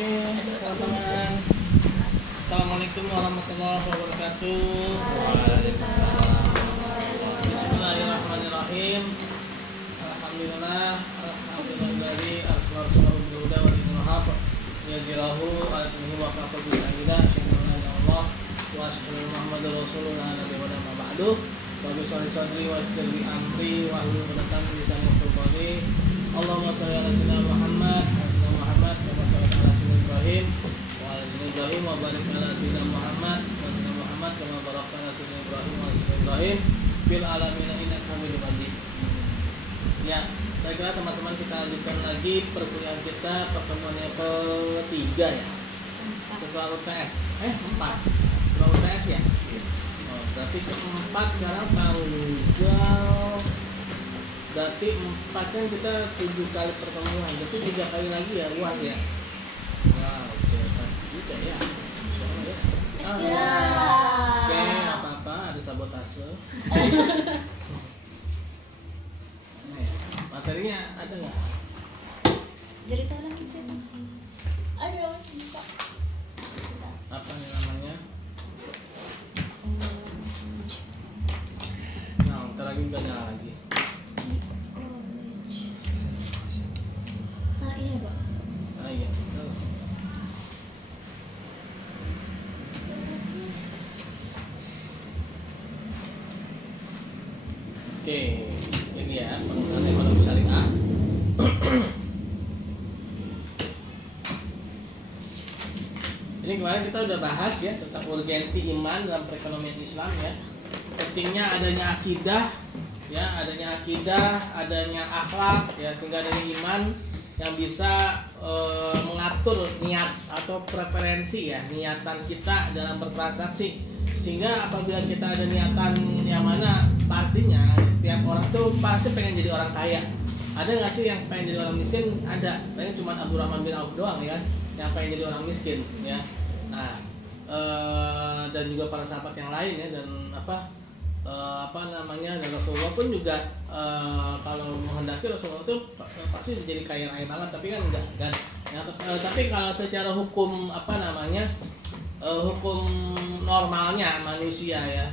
Oke, teman-teman. Assalamualaikum warahmatullahi wabarakatuh. Waalaikumsalam. Bismillahirrahmanirrahim. Alhamdulillah. Alhamdulillah. Assalamualaikum warahmatullahi wabarakatuh. Yazirahu alaihi wa sallam. Allah wa sallallahu Muhammadur Rasulullah wa ma ba'du. Wa bi sadri wa sirri amri wa hlul 'uqdatam min lisani yafqahu qawli. Allahumma shalli ala sayyidina Muhammad kama shallaita ala sayyidina Ibrahim wa ala sayyidina Ibrahim wa barik ala sayyidina Muhammad wa sayyidina Muhammad kama barakta ala sayyidina Ibrahim wa ala sayyidina Ibrahim fil alamin innaka Hamidum Majid. Ya, baiklah teman-teman, kita lanjutkan lagi perkuliahan kita, pertemuan yang ketiga ya. Setelah UTS, 4. Setelah UTS ya. Oh, berarti keempat sekarang tanggal. Berarti 4 kan kita 7 kali pertemuan, berarti 3 kali lagi ya UAS ya. Wow, cepat juga ya. Ya. Oke, nggak apa-apa, ada sabotase. Materinya ada nggak? Cerita lagi cerita. Ada bisa. Apa nih namanya? Nah, ntar lagi udah nyala lagi. Nah ini Pak. Ah iya, betul. Oke, ini ya pengenalan ekonomi syariah. Ini kemarin kita udah bahas ya tentang urgensi iman dalam perekonomian Islam ya. Pentingnya adanya akidah, ya, adanya akhlak ya, sehingga adanya iman yang bisa mengatur niat atau preferensi ya, niatan kita dalam bertransaksi. Sehingga apabila kita ada niatan yang mana, pastinya setiap orang tuh pasti pengen jadi orang kaya. Ada nggak sih yang pengen jadi orang miskin? Ada. Paling cuma Abdurrahman bin Auf doang ya yang pengen jadi orang miskin ya. Nah, dan juga para sahabat yang lain ya, dan dan Rasulullah pun juga kalau menghendaki Rasulullah itu pasti jadi kaya raya banget, tapi kan enggak kan ya, tapi kalau secara hukum hukum normalnya manusia ya,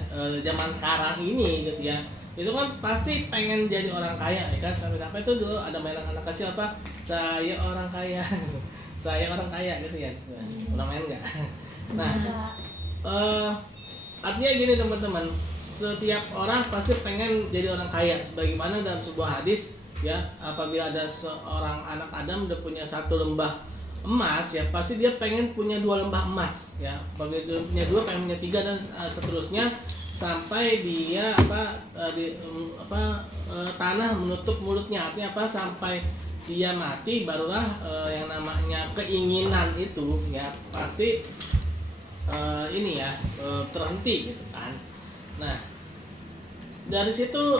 zaman sekarang ini gitu ya, itu kan pasti pengen jadi orang kaya ya kan. Sampai-sampai itu dulu ada mainan anak kecil apa, saya orang kaya saya orang kaya gitu ya, pernah main nggak? Nah, artinya gini teman-teman, setiap orang pasti pengen jadi orang kaya. Sebagaimana dalam sebuah hadis ya, apabila ada seorang anak Adam udah punya 1 lembah emas ya, pasti dia pengen punya 2 lembah emas ya. Apabila dia punya 2 pengen punya 3 dan seterusnya, sampai dia tanah menutup mulutnya. Artinya apa? Sampai dia mati barulah yang namanya keinginan itu ya pasti terhenti gitu kan. Nah, dari situ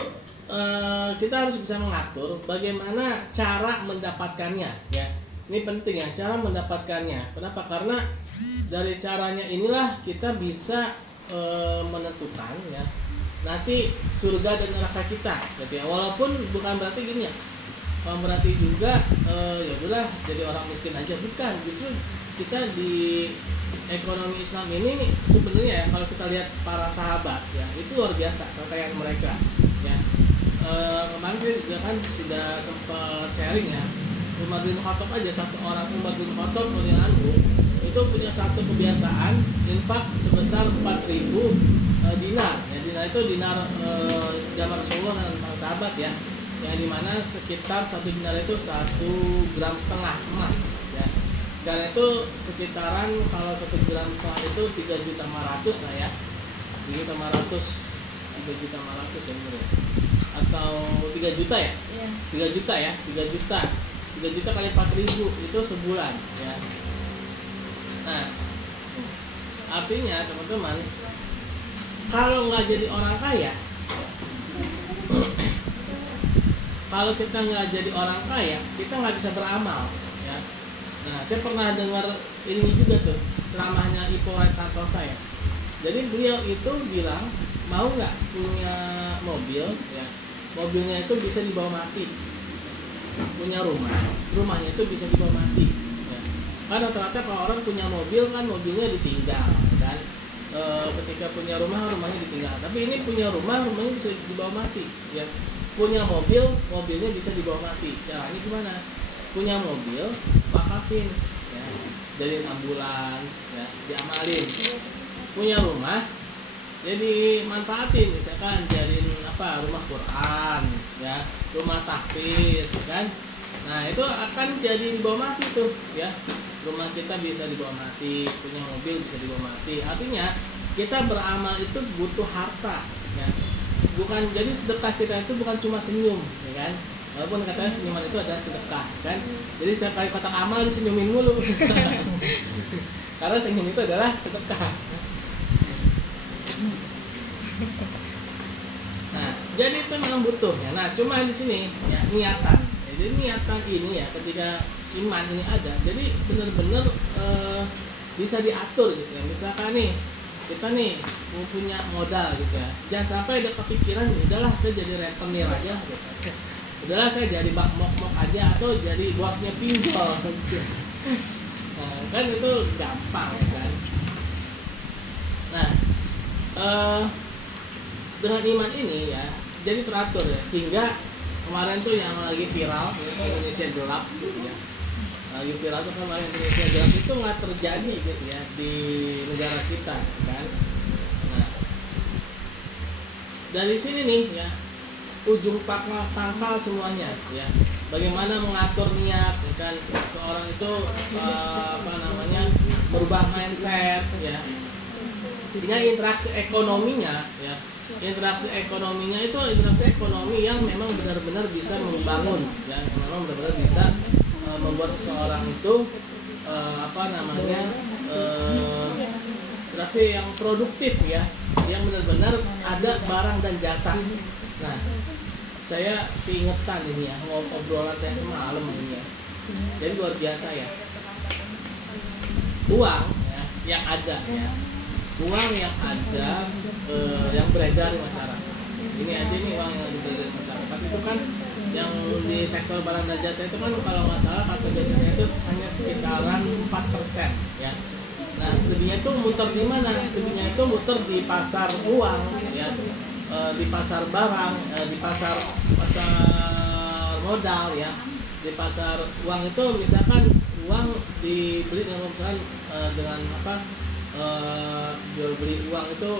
kita harus bisa mengatur bagaimana cara mendapatkannya ya. Ini penting ya, cara mendapatkannya. Kenapa? Karena dari caranya inilah kita bisa menentukan ya nanti surga dan neraka kita gitu ya. Walaupun bukan berarti gini ya, berarti juga ya udahlah jadi orang miskin aja, bukan. Justru kita di ekonomi Islam ini sebenarnya ya, kalau kita lihat para sahabat ya, itu luar biasa kekayaan mereka ya. Kemarin saya juga kan sudah sempat sharing ya, Umar bin Khattab aja, Umar bin Khattab radhiyallahu anhu itu punya satu kebiasaan infak sebesar 4.000 dinar ya. Dinar itu dinar zaman Rasulullah dan para sahabat ya, yang dimana sekitar 1 dinar itu 1,5 gram emas ya. Karena itu sekitaran, kalau 1,5 gram itu 3.500.000 lah ya, 3.500 ya menurut, atau 3 juta ya, 3 juta ya, 3 juta kali 4.000 itu sebulan ya. Nah, artinya teman-teman, kalau nggak jadi orang kaya, kalau kita nggak jadi orang kaya, kita nggak bisa beramal ya. Nah, saya pernah dengar ini juga tuh, ceramahnya Ipo Santosa ya. Jadi beliau itu bilang, mau nggak punya mobil ya, mobilnya itu bisa dibawa mati. Punya rumahnya itu bisa dibawa mati ya. Kan rata-rata kalau orang punya mobil kan mobilnya ditinggal kan. Ketika punya rumah rumahnya ditinggal. Tapi ini punya rumahnya bisa dibawa mati ya. Punya mobil mobilnya bisa dibawa mati. Caranya gimana? Punya mobil wakafin ya. Jadiin ambulans ya, diamalin. Punya rumah jadi manfaatin, misalkan jadiin rumah Quran ya, rumah tahfiz kan. Nah itu akan jadi dibawa mati tuh ya. Rumah kita bisa dibawa mati, punya mobil bisa dibawa mati. Artinya kita beramal itu butuh harta ya. Bukan, jadi sedekah kita itu bukan cuma senyum ya kan. Walaupun katanya senyuman itu adalah sedekah kan. Jadi setiap kali kotak amal disenyumin mulu. Karena senyum itu adalah sedekah. Nah, jadi itu memang butuh ya. Nah, cuma di sini ya niatan. Jadi niatan ini ya ketika iman ini ada, jadi benar-benar bisa diatur gitu ya. Misalkan nih kita nih mau punya modal gitu ya, jangan sampai ada kepikiran udahlah saya jadi rentenir aja gitu. Udahlah saya jadi bak mok-mok aja atau jadi bosnya pinjol gitu. Nah, kan itu gampang ya kan. Nah, dengan iman ini ya jadi teratur ya, sehingga kemarin tuh yang lagi viral Indonesia gelap gitu ya, lagi viral tuh kemarin Indonesia gelap itu nggak terjadi gitu ya di negara kita kan. Nah dari sini nih ya ujung pangkal semuanya ya, bagaimana mengatur niat ya kan, seorang itu merubah mindset ya, sehingga interaksi ekonominya ya, interaksi ekonominya itu interaksi ekonomi yang memang benar-benar bisa membangun ya, memang benar-benar bisa membuat seseorang itu interaksi yang produktif ya, yang benar-benar ada barang dan jasa. Nah, saya keingetan ini ya, obrolan saya semalam ini ya, jadi luar biasa ya, uang ya, yang ada ya, uang yang ada yang beredar di masyarakat. Ini aja nih uang yang beredar di masyarakat itu kan yang di sektor barang dan jasa itu kan kalau nggak salah kata biasanya itu hanya sekitaran 4% ya. Nah selebihnya itu muter di mana? Selebihnya itu muter di pasar uang ya, di pasar barang, di pasar modal ya, di pasar uang itu misalkan uang dibeli dengan misalkan dengan jual beli uang itu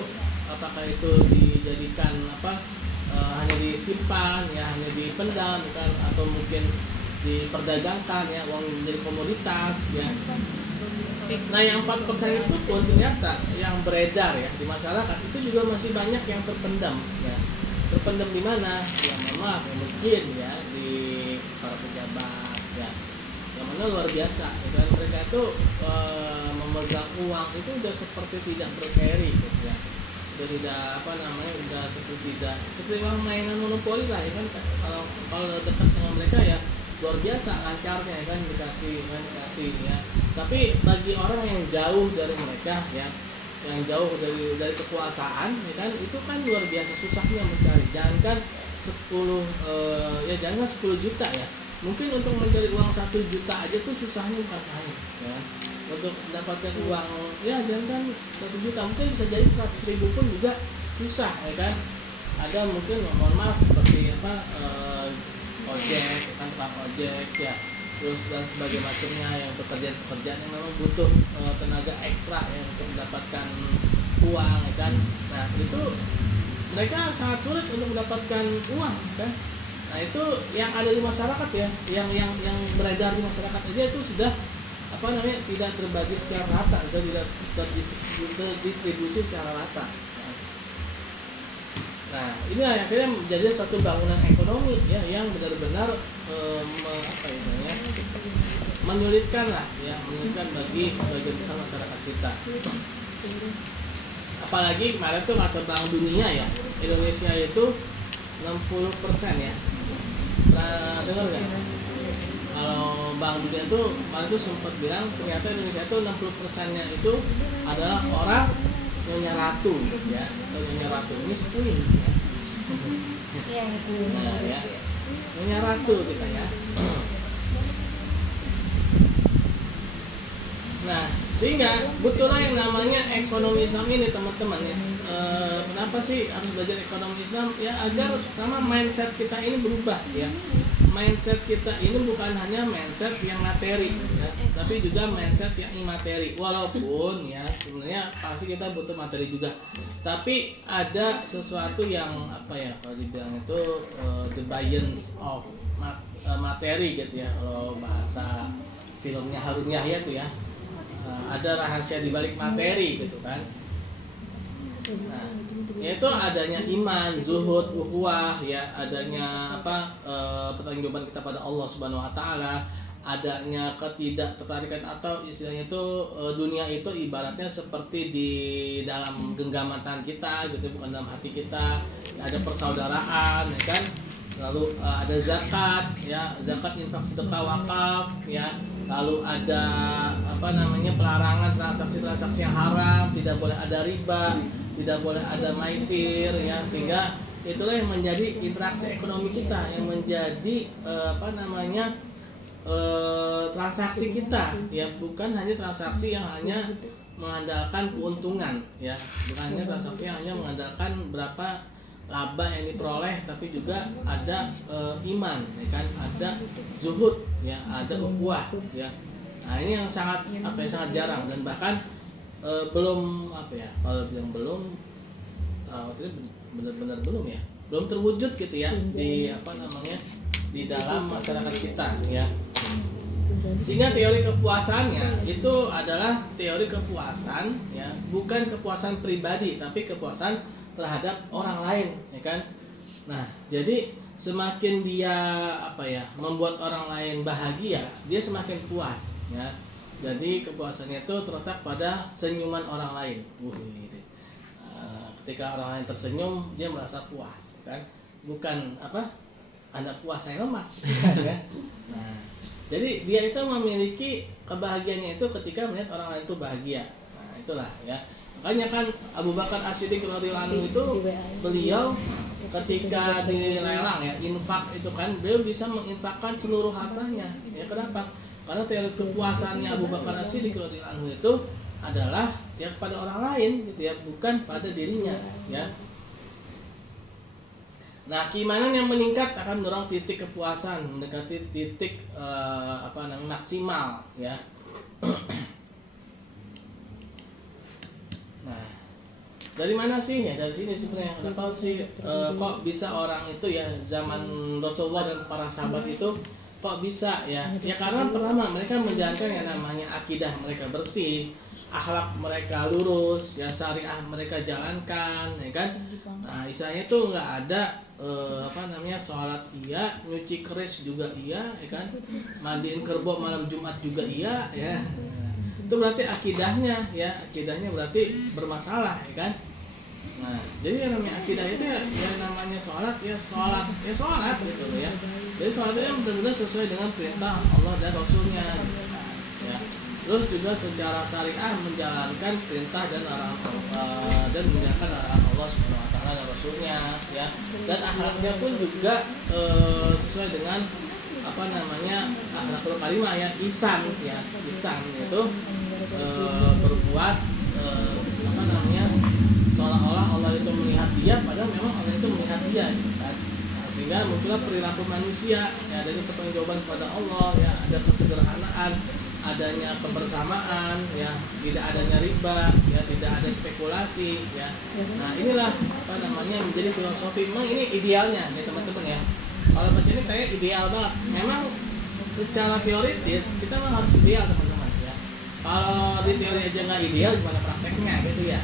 apakah itu dijadikan hanya disimpan ya, hanya dipendam kan, atau mungkin diperdagangkan ya, uang menjadi komoditas ya. Nah yang 4% itu pun ternyata yang beredar ya di masyarakat itu juga masih banyak yang terpendam ya. Terpendam di mana? Ya maaf ya, mungkin ya di para pejabat ya, yang mana luar biasa ya, kan? Mereka itu memegang uang itu udah seperti tidak berseri gitu ya, udah tidak udah seperti orang mainan monopoli lah ya kan. Kalau dekat dengan mereka ya luar biasa lancarnya ya kan, dikasih ya. Tapi bagi orang yang jauh dari mereka ya, yang jauh dari kekuasaan ya kan, itu kan luar biasa susahnya mencari. Jangan 10 juta ya, mungkin untuk mencari uang 1 juta aja tuh susahnya bukan main ya. Untuk mendapatkan uang ya jangan 1 juta, mungkin bisa jadi 100.000 pun juga susah ya kan. Ada mungkin mohon maaf seperti ojek kan, tukang ojek ya, terus dan sebagainya macamnya, yang pekerjaan yang memang butuh tenaga ekstra ya untuk mendapatkan uang ya kan. Nah itu mereka sangat sulit untuk mendapatkan uang kan. Nah itu yang ada di masyarakat ya, yang beredar di masyarakat aja itu sudah tidak terbagi secara rata, sudah tidak terdistribusi secara rata. Nah ini akhirnya menjadi suatu bangunan ekonomi ya, yang benar-benar menyulitkan bagi sebagian besar masyarakat kita. Apalagi kemarin tuh kata Bank Dunia ya, Indonesia itu 60% ya. Pernah dengar nggak? Kalau Bank Dunia tuh kemarin tuh sempat bilang ternyata Indonesia itu 60%-nya itu adalah orang Nyonya Ratu ya, atau Nyonya Ratu ini sepuluh ya. Nah ya, Nyonya Ratu kita ya. Sehingga butuhlah yang namanya ekonomi Islam ini teman-teman ya. Kenapa sih harus belajar ekonomi Islam? Ya agar pertama mindset kita ini berubah ya. Mindset kita ini bukan hanya mindset yang materi ya, tapi juga mindset yang imateri. Walaupun ya sebenarnya pasti kita butuh materi juga. Tapi ada sesuatu yang apa ya kalau dibilang itu the balance of materi gitu ya. Kalau bahasa filmnya Harun Yahya tuh ya. Ada rahasia di balik materi gitu kan. Nah, yaitu adanya iman, zuhud, ukhuwah ya, adanya pertanggungjawaban kita pada Allah Subhanahu wa taala, adanya ketidaktertarikan atau istilahnya itu dunia itu ibaratnya seperti di dalam genggaman tangan kita gitu, bukan dalam hati kita. Ada persaudaraan ya kan. Lalu ada zakat ya, zakat, infak, sedekah, wakaf ya. Lalu ada pelarangan transaksi-transaksi yang haram, tidak boleh ada riba, tidak boleh ada maisir ya, sehingga itulah yang menjadi interaksi ekonomi kita, yang menjadi transaksi kita ya, bukan hanya transaksi yang hanya mengandalkan keuntungan ya, bukan hanya transaksi yang hanya mengandalkan berapa laba yang diperoleh, tapi juga ada iman ya kan, ada zuhud ya, ada ukhuwah ya. Nah ini yang sangat sangat jarang, dan bahkan belum kalau bilang belum benar-benar belum ya, belum terwujud gitu ya di di dalam masyarakat kita ya. Sehingga teori kepuasannya itu adalah teori kepuasan ya, bukan kepuasan pribadi tapi kepuasan terhadap orang lain ya kan. Nah jadi semakin dia membuat orang lain bahagia, dia semakin puas ya. Jadi kepuasannya itu terletak pada senyuman orang lain. Ketika orang lain tersenyum, dia merasa puas kan, bukan Anda puas saya lemas ya. Nah jadi dia itu memiliki kebahagiaannya itu ketika melihat orang lain itu bahagia. Nah itulah ya. Makanya kan Abu Bakar As-Siddiq radhiyallahu anhu itu beliau ketika dilelang ya, infak itu kan beliau bisa menginfakkan seluruh hartanya. Ya kenapa? Karena teori kepuasannya Abu Bakar As-Siddiq radhiyallahu anhu itu adalah ya pada orang lain gitu ya, bukan pada dirinya ya. Nah, keimanan yang meningkat akan mendorong titik kepuasan mendekati titik maksimal ya. Nah, dari mana sih ya? Dari sini sebenarnya. Kenapa sih kok bisa orang itu ya zaman Rasulullah dan para sahabat itu kok bisa ya? Ya karena pertama mereka menjalankan yang namanya akidah mereka bersih, akhlak mereka lurus, ya syariah mereka jalankan, ya kan? Nah, istilahnya itu nggak ada sholat iya, nyuci keris juga iya, ya kan? Mandiin kerbau malam Jumat juga iya, ya. Itu berarti akidahnya berarti bermasalah, ya kan? Nah, jadi yang namanya akidah itu ya namanya sholat gitu loh ya. Jadi sholat itu yang benar-benar sesuai dengan perintah Allah dan Rasulnya. Ya. Terus juga secara syariah menjalankan perintah dan menjalankan arahan Allah Subhanahu Wa Taala dan Rasulnya, ya. Dan akhlaknya pun juga sesuai dengan akhlakul karimah ya, ihsan itu berbuat seolah-olah Allah itu melihat dia, padahal memang Allah itu melihat dia, gitu kan. Nah, sehingga muncullah perilaku manusia ya, adanya pertanggungjawaban kepada Allah ya, ada kesederhanaan, adanya kebersamaan ya, tidak adanya riba ya, tidak ada spekulasi ya. Nah inilah menjadi filosofi. Memang ini idealnya ya teman-teman ya. Kalau baca ini kayak ideal banget. Memang secara teoritis kita memang harus ideal teman-teman ya. Kalau di teori aja nggak ideal, gimana prakteknya gitu ya.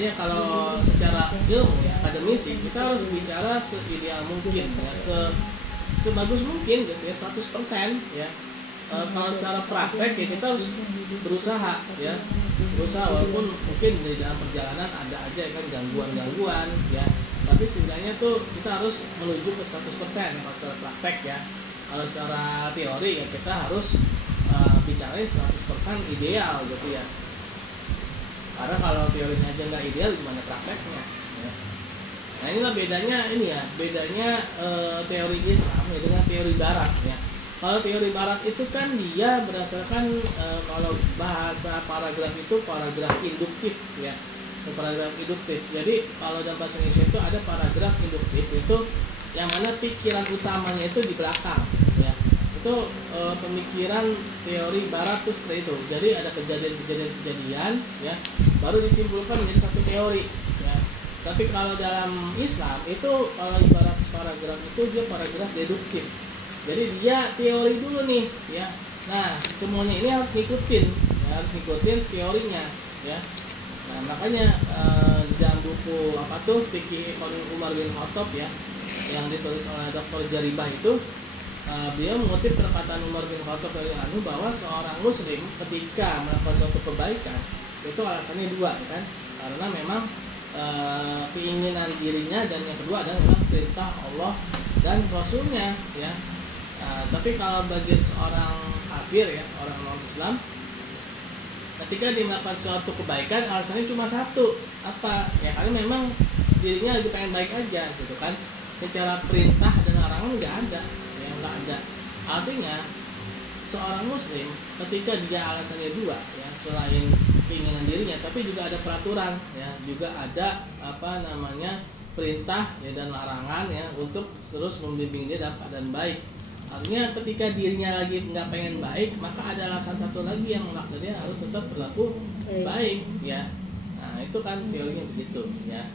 Nah, kalau secara ilmu ya, akademisi kita harus bicara seideal mungkin ya, sebagus mungkin gitu ya, 100% ya. Kalau secara praktek ya kita harus berusaha walaupun mungkin di dalam perjalanan ada aja kan gangguan ya, tapi setidaknya tuh kita harus menuju ke 100% kalau secara praktek ya. Kalau secara teori ya kita harus bicara 100% ideal gitu ya, karena kalau teorinya aja nggak ideal gimana prakteknya ya. Nah inilah bedanya teori Islam ya dengan teori Barat ya. Kalau teori barat itu kan dia berdasarkan kalau bahasa paragraf itu paragraf induktif ya. Paragraf induktif. Jadi kalau dalam bahasa Indonesia itu ada paragraf induktif itu yang mana pikiran utamanya itu di belakang ya. Itu pemikiran teori barat tuh seperti itu. Jadi ada kejadian ya baru disimpulkan menjadi satu teori ya. Tapi kalau dalam Islam itu kalau ibarat paragraf itu dia paragraf deduktif. Jadi dia teori dulu nih ya. Nah, semuanya ini harus ngikutin ya, harus ngikutin teorinya ya. Nah, makanya dalam buku apa tuh Fikih Ekonomi Umar bin Khattab ya yang ditulis oleh Dr. Jaribah itu beliau mengutip perkataan Umar bin Khattab dari anu bahwa seorang muslim ketika melakukan suatu kebaikan itu alasannya dua kan. Karena memang keinginan dirinya dan yang kedua adalah memang perintah Allah dan Rasulnya ya. Tapi kalau bagi seorang kafir ya, orang non Islam, ketika dia melakukan suatu kebaikan alasannya cuma satu, apa ya, karena memang dirinya lagi pengen baik aja gitu kan. Secara perintah dan larangan nggak ada ya, nggak ada. Artinya seorang muslim ketika dia alasannya dua ya, selain keinginan dirinya tapi juga ada peraturan ya, juga ada apa namanya perintah ya dan larangan ya untuk terus membimbing dia dalam keadaan baik. Artinya ketika dirinya lagi nggak pengen baik, maka ada alasan satu lagi yang memaksa dia harus tetap berlaku baik ya. Nah itu kan teorinya begitu ya.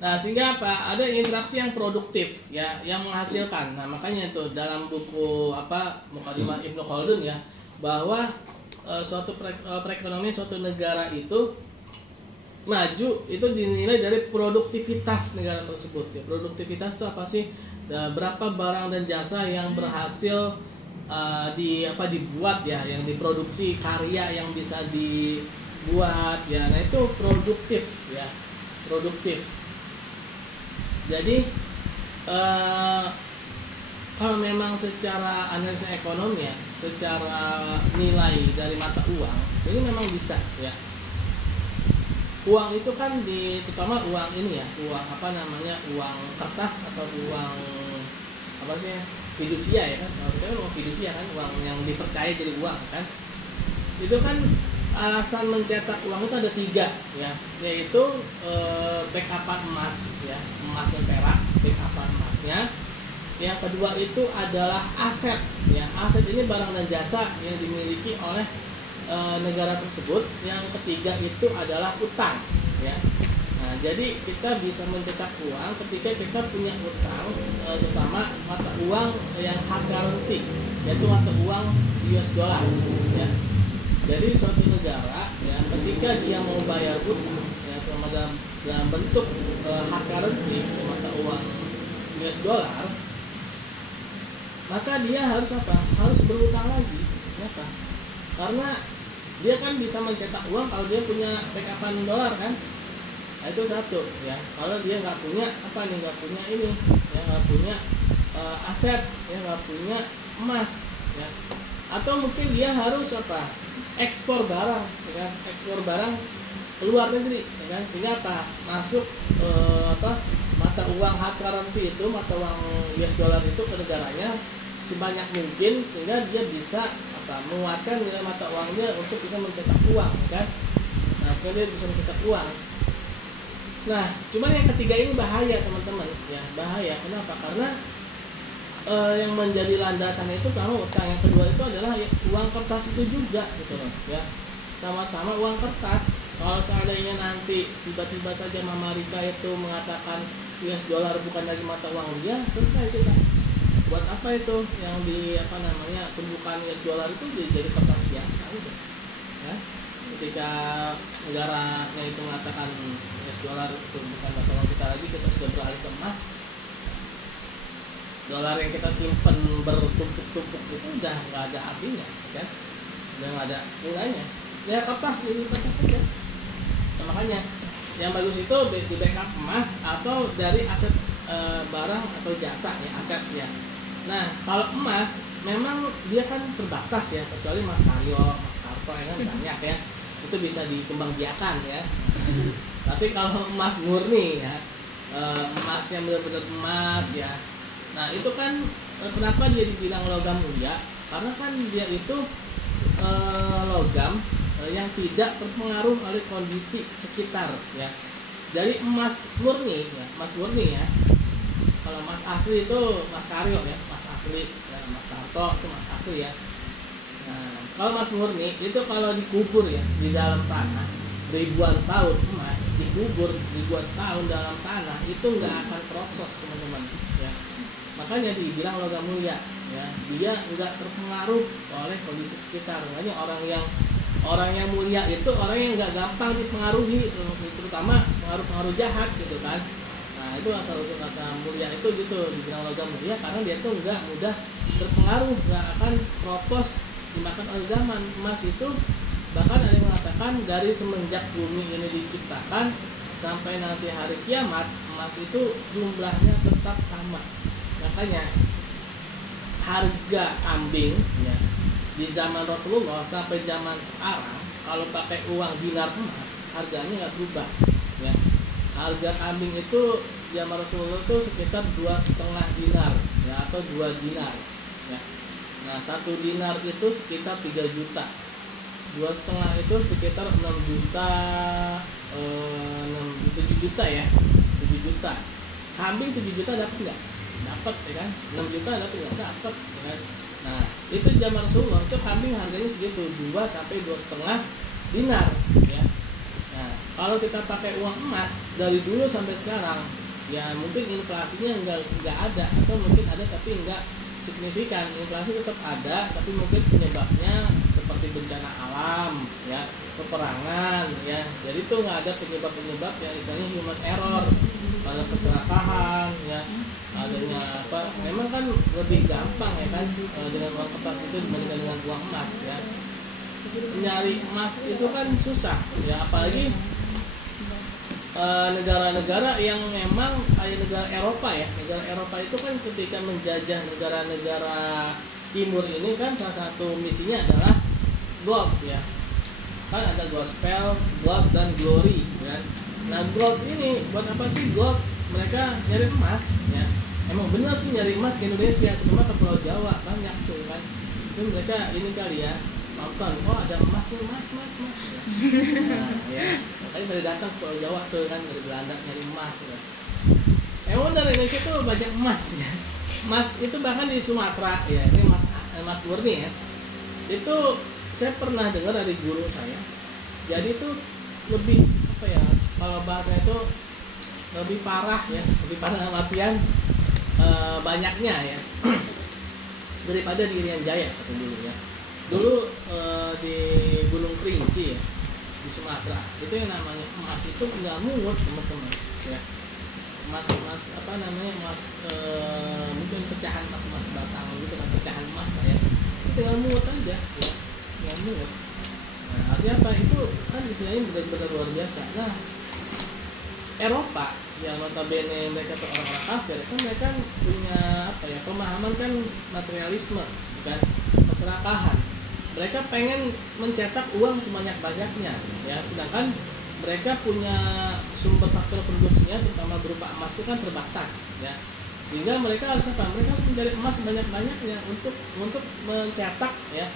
Nah sehingga apa, ada interaksi yang produktif ya, yang menghasilkan. Nah makanya itu dalam buku apa Muqaddimah Ibnu Khaldun ya, bahwa suatu perekonomian suatu negara itu maju itu dinilai dari produktivitas negara tersebut ya. Produktivitas itu apa sih? Berapa barang dan jasa yang berhasil dibuat ya, yang diproduksi, karya yang bisa dibuat ya. Nah itu produktif ya, produktif. Jadi kalau memang secara analisa ekonomi ya, secara nilai dari mata uang ini memang bisa ya. Uang itu kan terutama uang ini ya, uang apa namanya, uang kertas atau uang apa sih ya, fidusia ya kan. Kalau kita kan uang fidusia kan, uang yang dipercaya jadi uang kan. Itu kan alasan mencetak uang itu ada tiga ya, yaitu backupan emas ya, emas dan perak, backupan emasnya. Yang kedua itu adalah aset ya, aset ini barang dan jasa yang dimiliki oleh negara tersebut. Yang ketiga itu adalah utang ya. Nah jadi kita bisa mencetak uang ketika kita punya utang, terutama mata uang yang hard currency, yaitu mata uang US dollar ya. Jadi suatu negara ya, ketika dia mau bayar utang ya, terutama dalam bentuk hard currency, mata uang US dollar, maka dia harus apa? Harus berutang lagi ya kan? Karena dia kan bisa mencetak uang kalau dia punya backupan dolar kan. Nah, itu satu ya. Kalau dia nggak punya apa nih, nggak punya ini ya, nggak punya aset ya, nggak punya emas ya. Atau mungkin dia harus apa, ekspor barang ya kan? Ekspor barang keluar negeri ya kan, sehingga apa, masuk mata uang hard currency itu, mata uang US dollar itu ke negaranya sebanyak mungkin, sehingga dia bisa menguatkan nilai mata uangnya untuk bisa mencetak uang kan. Nah sehingga dia bisa mencetak uang. Nah cuman yang ketiga ini bahaya teman-teman ya, bahaya. Kenapa? Karena yang menjadi landasan itu kalau utang. Yang kedua itu adalah uang kertas itu juga gitu loh ya, sama-sama uang kertas. Kalau seandainya nanti tiba-tiba saja Mama Rika itu mengatakan US dollar bukan lagi mata uang dia, selesai kita. Buat apa itu yang di apa namanya, tumbukan US dollar itu jadi kertas biasa gitu ya. Ketika negaranya itu mengatakan US dollar itu bukan mata uang kita lagi, kita sudah beralih ke emas, dolar yang kita simpan bertumpuk-tumpuk itu udah nggak ada artinya kan, udah nggak ada nilainya ya, kertas ini kertas saja. Nah, makanya yang bagus itu di backup emas atau dari aset barang atau jasa ya, aset ya. Nah kalau emas memang dia kan terbatas ya, kecuali Mas Mario, Mas Karto ya kan banyak ya, itu bisa dikembangbiakan ya. Tapi kalau emas murni ya, emas yang benar-benar emas ya. Nah itu kan kenapa dia dibilang logam mulia? Karena kan dia itu logam yang tidak terpengaruh oleh kondisi sekitar ya. Dari emas murni ya. Kalau emas asli itu emas karyo ya, emas asli ya, emas karto itu emas asli ya. Nah, kalau emas murni itu kalau dikubur ya di dalam tanah ribuan tahun, emas dikubur ribuan tahun dalam tanah itu nggak akan keropos teman-teman ya. Makanya dibilang logam mulia ya, dia nggak terpengaruh oleh kondisi sekitar. Makanya orang yang mulia itu orang yang nggak gampang dipengaruhi, terutama pengaruh-pengaruh jahat gitu kan. Nah itu asal usul kata mulia itu gitu, dibilang logam mulia karena dia tuh nggak mudah terpengaruh, nggak akan keropos dimakan oleh zaman. Emas itu bahkan ada yang mengatakan dari semenjak bumi ini diciptakan sampai nanti hari kiamat, emas itu jumlahnya tetap sama. Makanya harga kambing ya, di zaman Rasulullah sampai zaman sekarang kalau pakai uang dinar emas harganya nggak berubah ya. Harga kambing itu zaman Rasulullah itu sekitar 2,5 dinar ya, atau 2 dinar ya. Nah 1 dinar itu sekitar 3 juta, 2,5 itu sekitar 6 juta, 7 juta ya, 7 juta. Kambing 7 juta dapat nggak? Dapat ya kan. 6 juta dapat nggak? Dapat ya kan. Nah itu zaman Rasulullah itu kambing harganya segitu, 2 sampai 2,5 dinar ya. Nah kalau kita pakai uang emas dari dulu sampai sekarang ya mungkin inflasinya nggak ada, atau mungkin ada tapi nggak signifikan. Inflasi tetap ada tapi mungkin penyebabnya seperti bencana alam ya, peperangan ya. Jadi itu nggak ada penyebab yang istilahnya human error, ada keserakahan ya, adanya apa, memang kan lebih gampang ya kan dengan uang kertas itu dibandingkan dengan uang emas ya. Nyari emas itu kan susah ya, apalagi negara-negara yang memang kayak negara Eropa ya. Negara Eropa itu kan ketika menjajah negara-negara timur ini kan salah satu misinya adalah gold ya. Kan ada gospel, gold dan glory kan. Nah gold ini buat apa sih gold? Mereka nyari emas ya. Emang benar sih nyari emas ke Indonesia, cuma ke Pulau Jawa banyak tuh kan. Itu mereka ini kali ya, nonton, oh ada emas nih, emas ya. Nah ya, makanya dari datang ke Pulau Jawa tuh kan, dari Belanda nyari emas ya. Emang dari Indonesia tuh banyak emas ya. Emas itu bahkan di Sumatera ya, ini emas murni ya. Itu saya pernah dengar dari guru saya. Jadi itu lebih apa ya, kalau bahasa itu lebih parah ya, lebih parah dalam artian banyaknya ya daripada di Irian Jaya kata dulu ya. Dulu di Gunung Kerinci ya, di Sumatera itu yang namanya emas itu nggak mungut teman-teman ya. Emas apa namanya, emas mungkin pecahan emas batang gitu kan, pecahan emas lah ya, itu nggak mungut aja ya, nggak mungut. Nah artinya apa, itu kan istilahnya benar-benar luar biasa. Nah Eropa yang notabene mereka tuh orang-orang kafir kan, mereka punya apa ya, pemahaman kan materialisme kan, keserakahan. Mereka pengen mencetak uang sebanyak-banyaknya ya, sedangkan mereka punya sumber faktor produksinya terutama berupa emas itu kan terbatas ya, sehingga mereka harus apa, mereka harus mencari emas sebanyak-banyaknya untuk mencetak ya,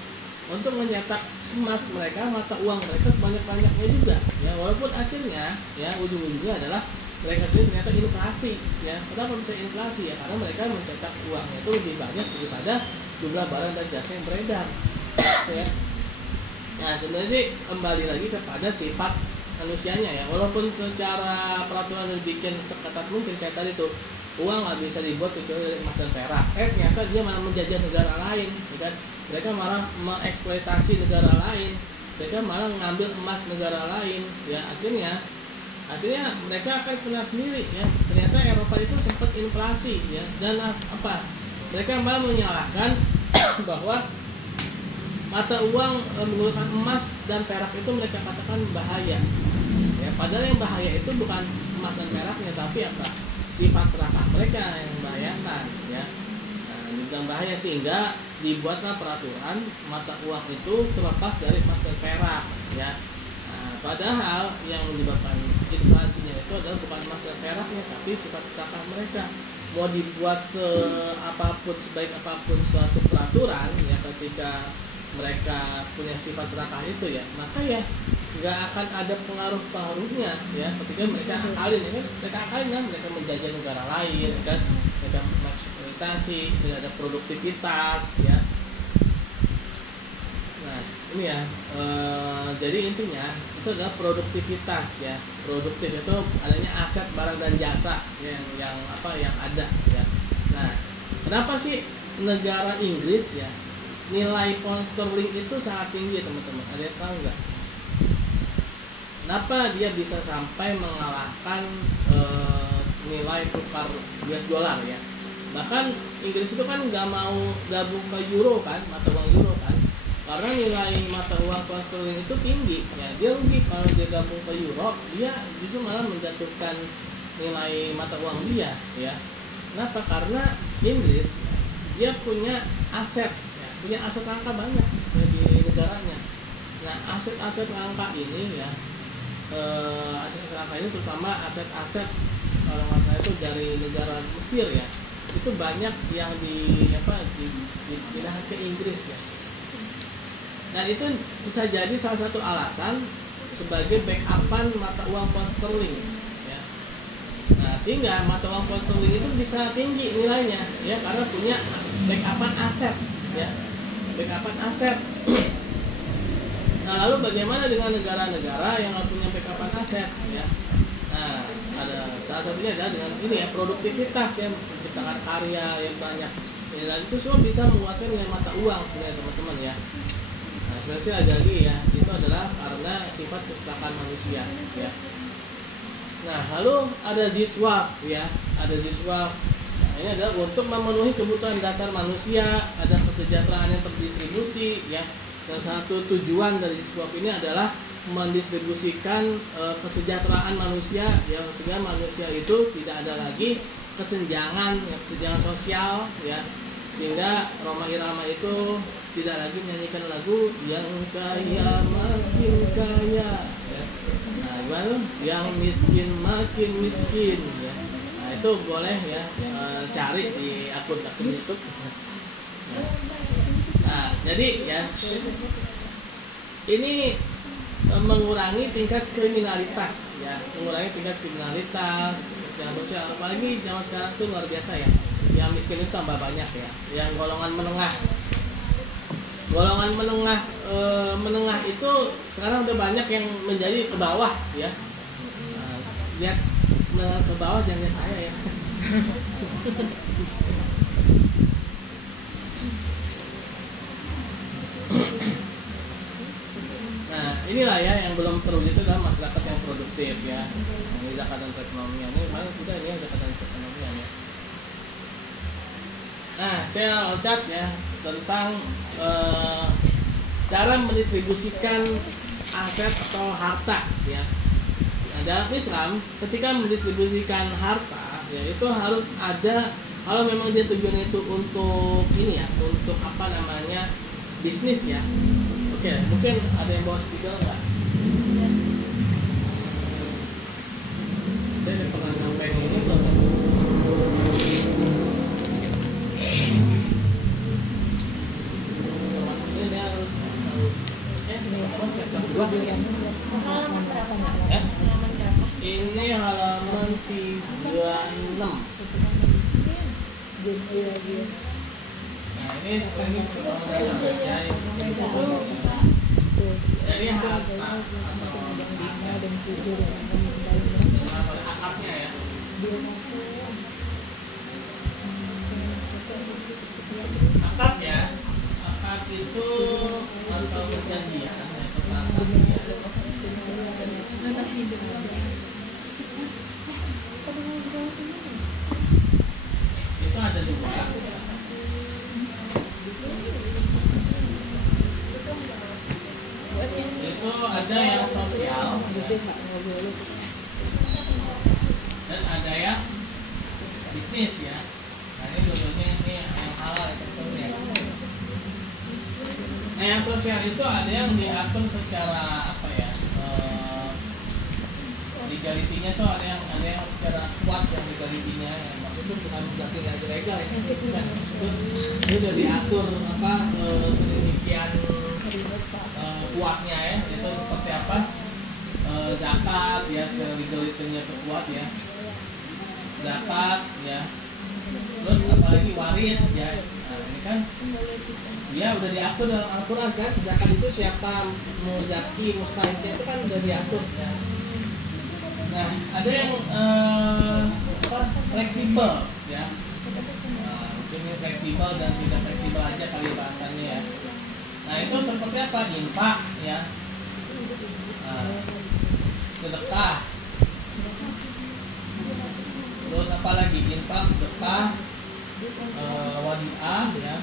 untuk mencetak emas mereka, mata uang mereka sebanyak-banyaknya juga ya. Walaupun akhirnya ya ujung-ujungnya adalah mereka sendiri ternyata inflasi ya. Kenapa bisa inflasi ya? Karena mereka mencetak uangnya itu lebih banyak daripada jumlah barang dan jasa yang beredar ya. Nah sebenarnya sih kembali lagi kepada sifat manusianya ya. Walaupun secara peraturan dibikin seketat mungkin kayak tadi tuh, uang nggak bisa dibuat kecuali dari emas dan perak. Ternyata dia malah menjajah negara lain ya kan? Mereka malah mengeksploitasi negara lain, mereka malah mengambil emas negara lain ya. Akhirnya mereka akan kena sendiri ya. Ternyata Eropa itu sempat inflasi ya, dan apa, mereka malah menyalahkan bahwa mata uang menggunakan emas dan perak itu mereka katakan bahaya ya. Padahal yang bahaya itu bukan emas dan peraknya, tapi apa, sifat serakah mereka yang membahayakan ya. Nah dibilang bahaya sehingga dibuatlah peraturan mata uang itu terlepas dari emas dan perak ya. Nah padahal yang menyebabkan inflasinya itu adalah bukan masalah peraknya, tapi sifat serakah mereka. Mau dibuat sebaik apapun suatu peraturan ya, ketika mereka punya sifat serakah itu ya, maka ya nggak akan ada pengaruh-pengaruhnya ya ketika mereka akalin ya kan, mereka menjajah negara lain kan, mereka mengeksploitasi, tidak ada produktivitas ya. Nah ini ya, jadi intinya itu adalah produktivitas ya. Produktif itu adanya aset, barang dan jasa yang ada ya. Nah kenapa sih negara Inggris ya nilai pound sterling itu sangat tinggi teman-teman? Ada yang tahu nggak? Kenapa dia bisa sampai mengalahkan nilai tukar US dollar ya? Bahkan Inggris itu kan nggak mau gabung ke euro kan, mata uang euro kan, karena nilai mata uang pound sterling itu tinggi ya. Dia rugi kalau dia gabung ke euro, dia justru malah menjatuhkan nilai mata uang dia ya. Kenapa? Karena Inggris dia punya aset langka banyak ya, di negaranya. Nah aset-aset langka ini ya, aset-aset langka ini terutama aset-aset kalau nggak salah itu dari negara Mesir ya, itu banyak yang dipindah ke Inggris ya. Dan itu bisa jadi salah satu alasan sebagai backupan mata uang pound sterling ya. Nah sehingga mata uang pound sterling itu bisa tinggi nilainya ya, karena punya backupan aset ya, backupan aset. Nah lalu bagaimana dengan negara-negara yang nggak punya backupan aset ya? Nah ada salah satunya adalah dengan ini ya, produktivitas ya, menciptakan karya yang banyak ya, dan itu semua bisa menguatkan nilai mata uang sebenarnya teman-teman ya. Nah sebenarnya ada lagi ya, itu adalah karena sifat keserakahan manusia ya. Nah lalu ada ziswaf ya, ada ziswaf. Nah, ini adalah untuk memenuhi kebutuhan dasar manusia, ada kesejahteraan yang terdistribusi ya. Dan satu tujuan dari ziswaf ini adalah mendistribusikan kesejahteraan manusia ya, sehingga manusia itu tidak ada lagi kesenjangan sosial ya, sehingga Rhoma Irama itu tidak lagi menyanyikan lagu yang kaya makin kaya ya. Nah gimana? Yang miskin makin miskin ya. Nah itu boleh ya, cari di akun YouTube. Nah jadi ya, ini mengurangi tingkat kriminalitas ya, mengurangi tingkat kriminalitas secara sosial, apalagi zaman sekarang tuh luar biasa ya, yang miskin itu tambah banyak ya, yang golongan menengah menengah itu sekarang udah banyak yang menjadi ke bawah ya. Nah, lihat menengah ke bawah, jangan lihat saya ya. Nah inilah ya yang belum terwujud itu adalah masyarakat yang produktif ya, yang zakat dan perekonomian. Ini mana kita ini yang zakat dan perekonomian ya. Nah saya loncat ya tentang cara mendistribusikan aset atau harta ya. Nah, dalam Islam ketika mendistribusikan harta ya, itu harus ada, kalau memang dia tujuannya itu untuk ini ya, untuk bisnis ya. Oke, mungkin ada yang bawa spidol nggak? Saya pernah nyampein ini belum? Sebelum masuk sini saya harus tahu. Semester 2 yang Halaman berapa? Eh? Halaman berapa? Ini halaman 36. Nah ini sekarang pertama saya sampaikan. Jadi harta atau aset atau akadnya ya. Akad itu atau perjanjian atau transaksi itu ada dua. Itu ada yang sosial dan ada yang bisnis ya. Nah ini dulunya ini yang halal itu ya. Nah yang sosial itu ada yang diatur secara legalitinya tuh ada yang secara kuat yang legalitinya, ya. Maksudnya bukan berarti nggak ilegal ya, bukan. Maksudnya itu udah diatur apa sedemikian kuatnya ya, itu seperti apa zakat ya, secara legalitinya terkuat ya, zakat ya, terus apalagi waris ya. Nah ini kan dia udah diatur dalam Al-Quran kan, zakat itu siapa muzaki mustahiknya itu kan udah diatur ya. Nah ada yang fleksibel ya, ini fleksibel dan tidak fleksibel aja kali bahasanya ya. Nah itu seperti apa, infak ya, sedekah, terus apa lagi, infak, sedekah, wadiah ya,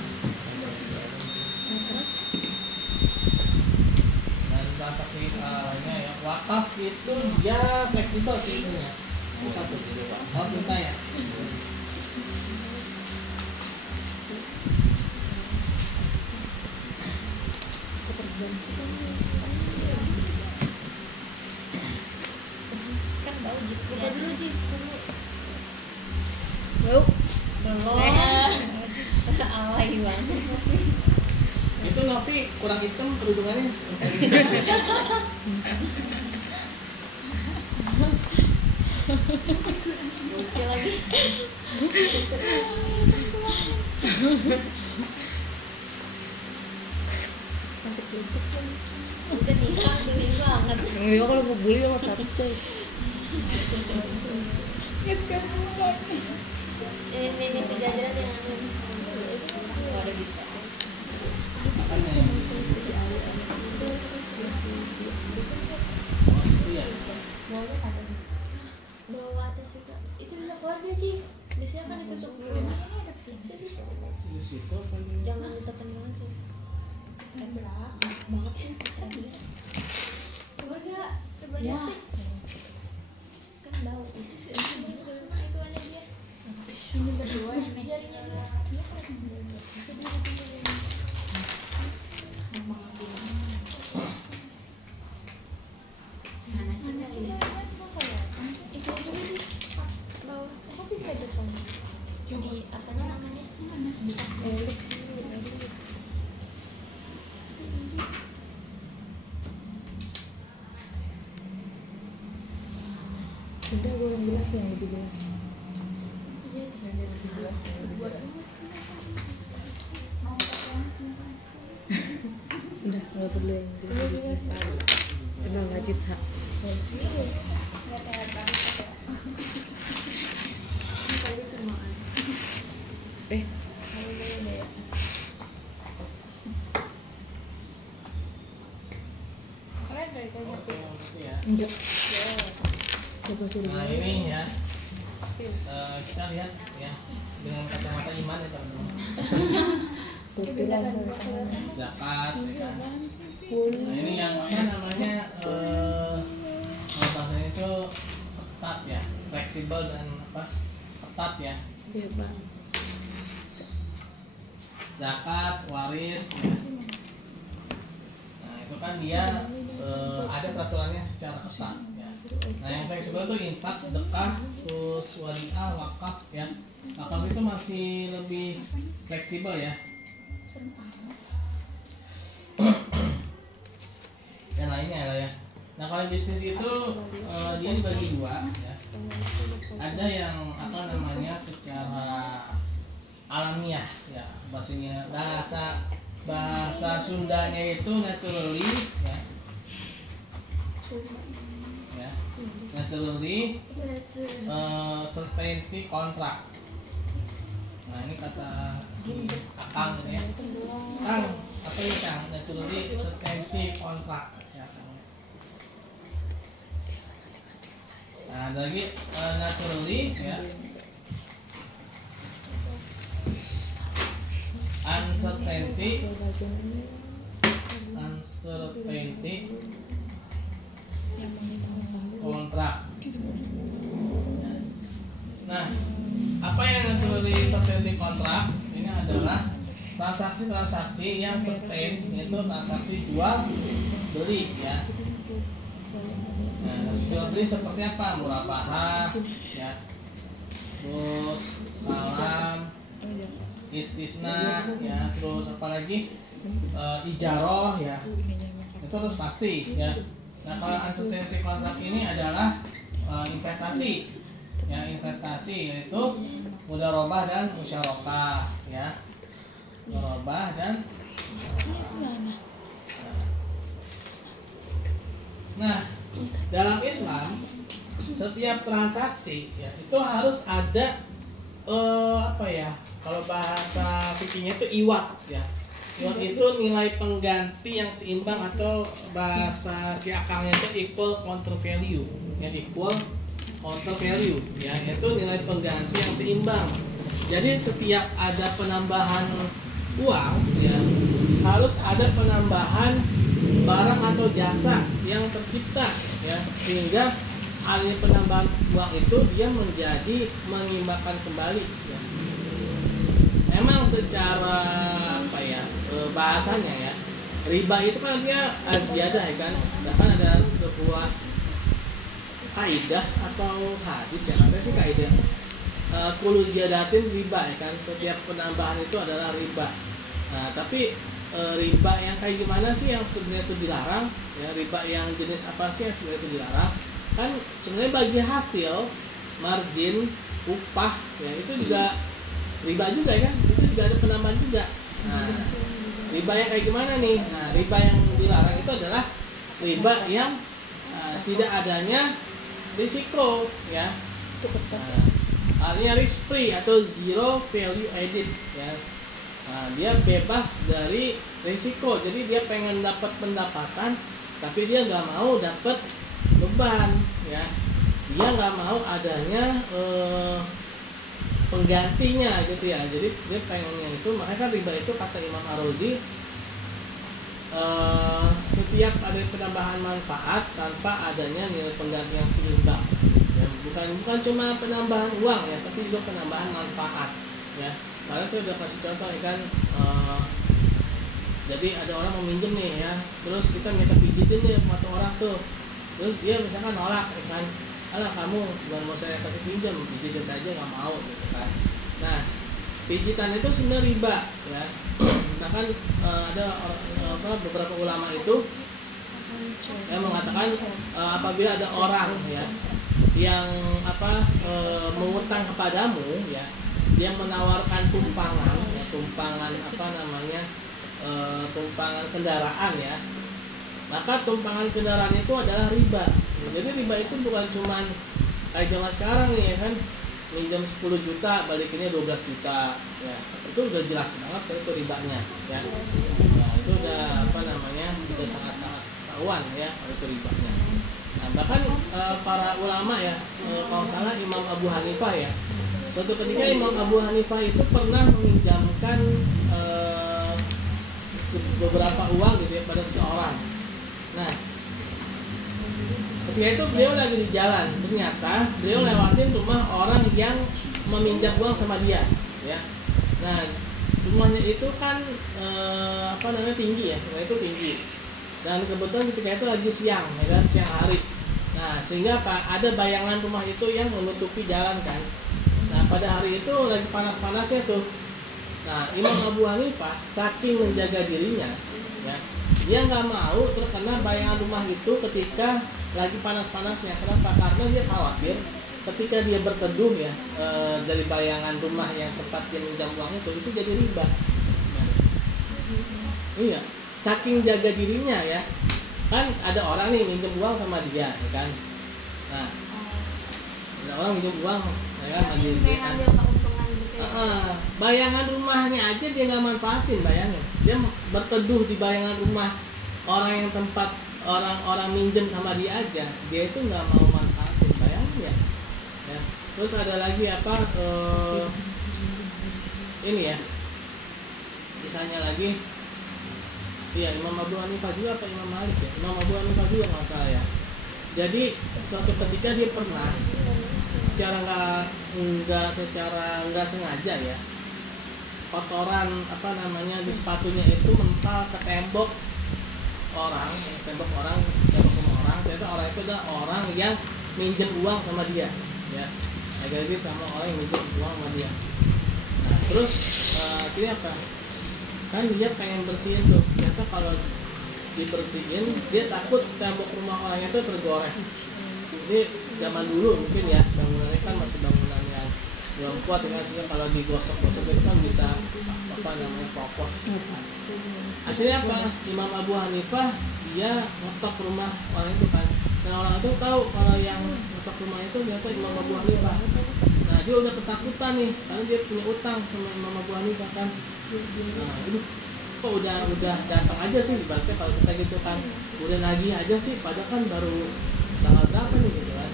dan transaksi lainnya ya. Wakaf itu dia fleksibel sih itunya. Satu, kalau kita ya. Kan bau jis. Buka dulu jis. Belum. Alay banget. Itu Novi kurang hitam kerudungannya. Lucu lagi. Masuk YouTube kan. Udah nih, beli banget. Iya kalau mau beli sama satu coy. Ini sejajaran yang ada di situ. Makanya iya. Bawa atas itu bisa keluar gak sih? Biasanya kan ditusuk dulu. Ini ada sih. Di situ apa ini? Jangan ditekan banget sih. Berat banget sih. Keluar gak? Coba Ya. lihat. Kan bau. Itu ada dia. Ini berdua jarinya dia. Mana sih kecil? Itu juga sih bau. Apa bisa depan? Jadi apa namanya? Bisa belik. Udah gue yang jelas yang lebih jelas. Udah nggak perlu yang jelas. Kenal ngajit hak. Oke, gitu ya. Enggak. Siapa suruh? Nah ini ya, kita lihat ya dengan kacamata iman ya teman-teman. Kopi langsung. Zakat ya kan? Nah ini yang apa namanya bahasanya itu ketat ya, fleksibel dan apa ketat ya. Iya bang. Zakat, waris ya. Nah itu kan dia ada peraturannya secara ketat ya. Nah yang fleksibel itu infak, sedekah, terus wadiah, wakaf ya. Wakaf itu masih lebih fleksibel ya. Yang lainnya lah ya. Nah kalau bisnis itu dia dibagi dua ya. Ada yang apa namanya secara alamiah ya, bahasa Sundanya itu naturally ya. Ya, naturally certainty contract. Nah ini kata si Akang ini ya. Kang, apa ini Kang? Naturally certainty contract ya, Kang. Nah ada lagi naturally ya, uncertainty kontrak. Nah, apa yang naturally certainty kontrak ini adalah transaksi-transaksi yang certain, yaitu transaksi jual beli ya. Nah, jual beli seperti apa? Murabahah, ya. Terus salam, istisna, ya. Terus apa lagi? Ijaroh, ya. Itu harus pasti, ya. Nah, kalau uncertainty kontrak ini adalah investasi, ya, investasi yaitu mudharabah dan musyarakah, ya. Mudharabah dan nah, dalam Islam setiap transaksi ya itu harus ada apa ya? Kalau bahasa fikihnya itu iwat ya. Iwat itu nilai pengganti yang seimbang atau bahasa si akalnya itu equal counter value. Ya, equal counter value ya, yaitu nilai pengganti yang seimbang. Jadi setiap ada penambahan uang ya harus ada penambahan barang atau jasa yang tercipta ya, sehingga alih penambahan uang itu dia menjadi mengimbangkan kembali ya. Memang secara apa ya bahasanya ya, riba itu kan dia aziyadah ya kan, bahkan ada sebuah kaidah atau hadis yang ada sih kaidah kullu ziyadatin riba ya kan, setiap penambahan itu adalah riba. Nah, tapi riba yang kayak gimana sih yang sebenarnya itu dilarang? Ya, riba yang jenis apa sih yang sebenarnya itu dilarang? Kan sebenarnya bagi hasil, margin, upah, ya itu juga riba juga kan? Itu juga ada penambahan juga. Nah, riba yang kayak gimana nih? Nah, riba yang dilarang itu adalah riba yang tidak adanya risiko, ya. Artinya risk free atau zero value added, ya. Nah, dia bebas dari risiko, jadi dia pengen dapat pendapatan, tapi dia nggak mau dapat beban, ya. Dia nggak mau adanya penggantinya, gitu ya. Jadi dia pengennya itu, makanya riba itu kata Imam Ar-Razi, setiap ada penambahan manfaat tanpa adanya nilai pengganti yang seimbang. Ya, bukan cuma penambahan uang ya, tapi juga penambahan manfaat, ya. Karena saya udah kasih contoh ya kan, jadi ada orang mau minjem nih ya, terus kita minta pijitin nih sama orang tuh, terus dia misalkan nolak ya kan, alah kamu bukan mau saya kasih pinjam, pijitin saja nggak mau gitu kan. Nah, pijitan itu sebenarnya riba ya. Bahkan ada beberapa ulama itu yang mengatakan apabila ada orang ya yang mengutang kepadamu ya, dia menawarkan tumpangan ya, tumpangan tumpangan kendaraan ya, maka tumpangan kendaraan itu adalah riba. Jadi riba itu bukan cuman kayak zaman sekarang nih ya kan, minjam 10 juta balikinnya 12 juta ya, itu udah jelas banget itu ribanya ya. Nah, itu udah udah sangat-sangat ketahuan ya itu ribanya. Nah, bahkan para ulama ya, kalau salah Imam Abu Hanifah ya, suatu ketika Imam Abu Hanifah itu pernah meminjamkan beberapa uang gitu ya pada seorang. Nah, ketika itu beliau lagi di jalan, ternyata beliau lewatin rumah orang yang meminjam uang sama dia, ya. Nah, rumahnya itu kan tinggi ya, rumah itu tinggi. Dan kebetulan ketika itu lagi siang, ya kan, siang hari. Nah, sehingga ada bayangan rumah itu yang menutupi jalan kan. Nah, pada hari itu lagi panas-panasnya tuh. Nah, Imam Abu Hanifah saking menjaga dirinya, ya, dia nggak mau terkena bayangan rumah itu ketika lagi panas-panasnya. Kenapa? Karena dia khawatir ketika dia berteduh ya dari bayangan rumah yang tempat dia minjam uang itu jadi riba. Nah, iya, saking jaga dirinya ya. Kan ada orang nih minjem uang sama dia, ya kan? Nah, ada orang minjem uang, ya kan? Bayangan rumahnya aja dia nggak manfaatin, bayangin. Dia berteduh di bayangan rumah orang yang tempat orang minjem sama dia aja, dia itu nggak mau manfaatin, bayangin ya. Ya. Terus ada lagi ini ya, misalnya lagi, iya Imam Abu Hanifah juga apa Imam Malik ya? Imam Abu Hanifah juga nggak salah ya. Jadi suatu ketika dia pernah secara nggak sengaja ya, kotoran di sepatunya itu mental ke tembok rumah orang, ternyata orang itu adalah orang yang minjem uang sama dia, ya. Lagi-lagi sama orang yang minjem uang sama dia. Nah, terus akhirnya apa? Kan dia pengen bersihin tuh, ternyata kalau dibersihin dia takut tembok rumah orang itu tergores. Jadi zaman dulu mungkin ya bangunannya kan masih bangunan yang belum kuat, dengan sehingga kalau digosok-gosok itu kan bisa apa namanya kopos. Akhirnya apa? Imam Abu Hanifah dia ngetok rumah orang itu kan. Nah orang itu tahu kalau yang ngetok rumah itu ternyata Imam Abu Hanifah. Nah dia udah ketakutan nih karena dia punya utang sama Imam Abu Hanifah kan. Nah itu kok udah datang aja sih, ibaratnya kalau kita gitu kan udah nagih aja sih, padahal kan baru tanggal berapa nih gitu kan.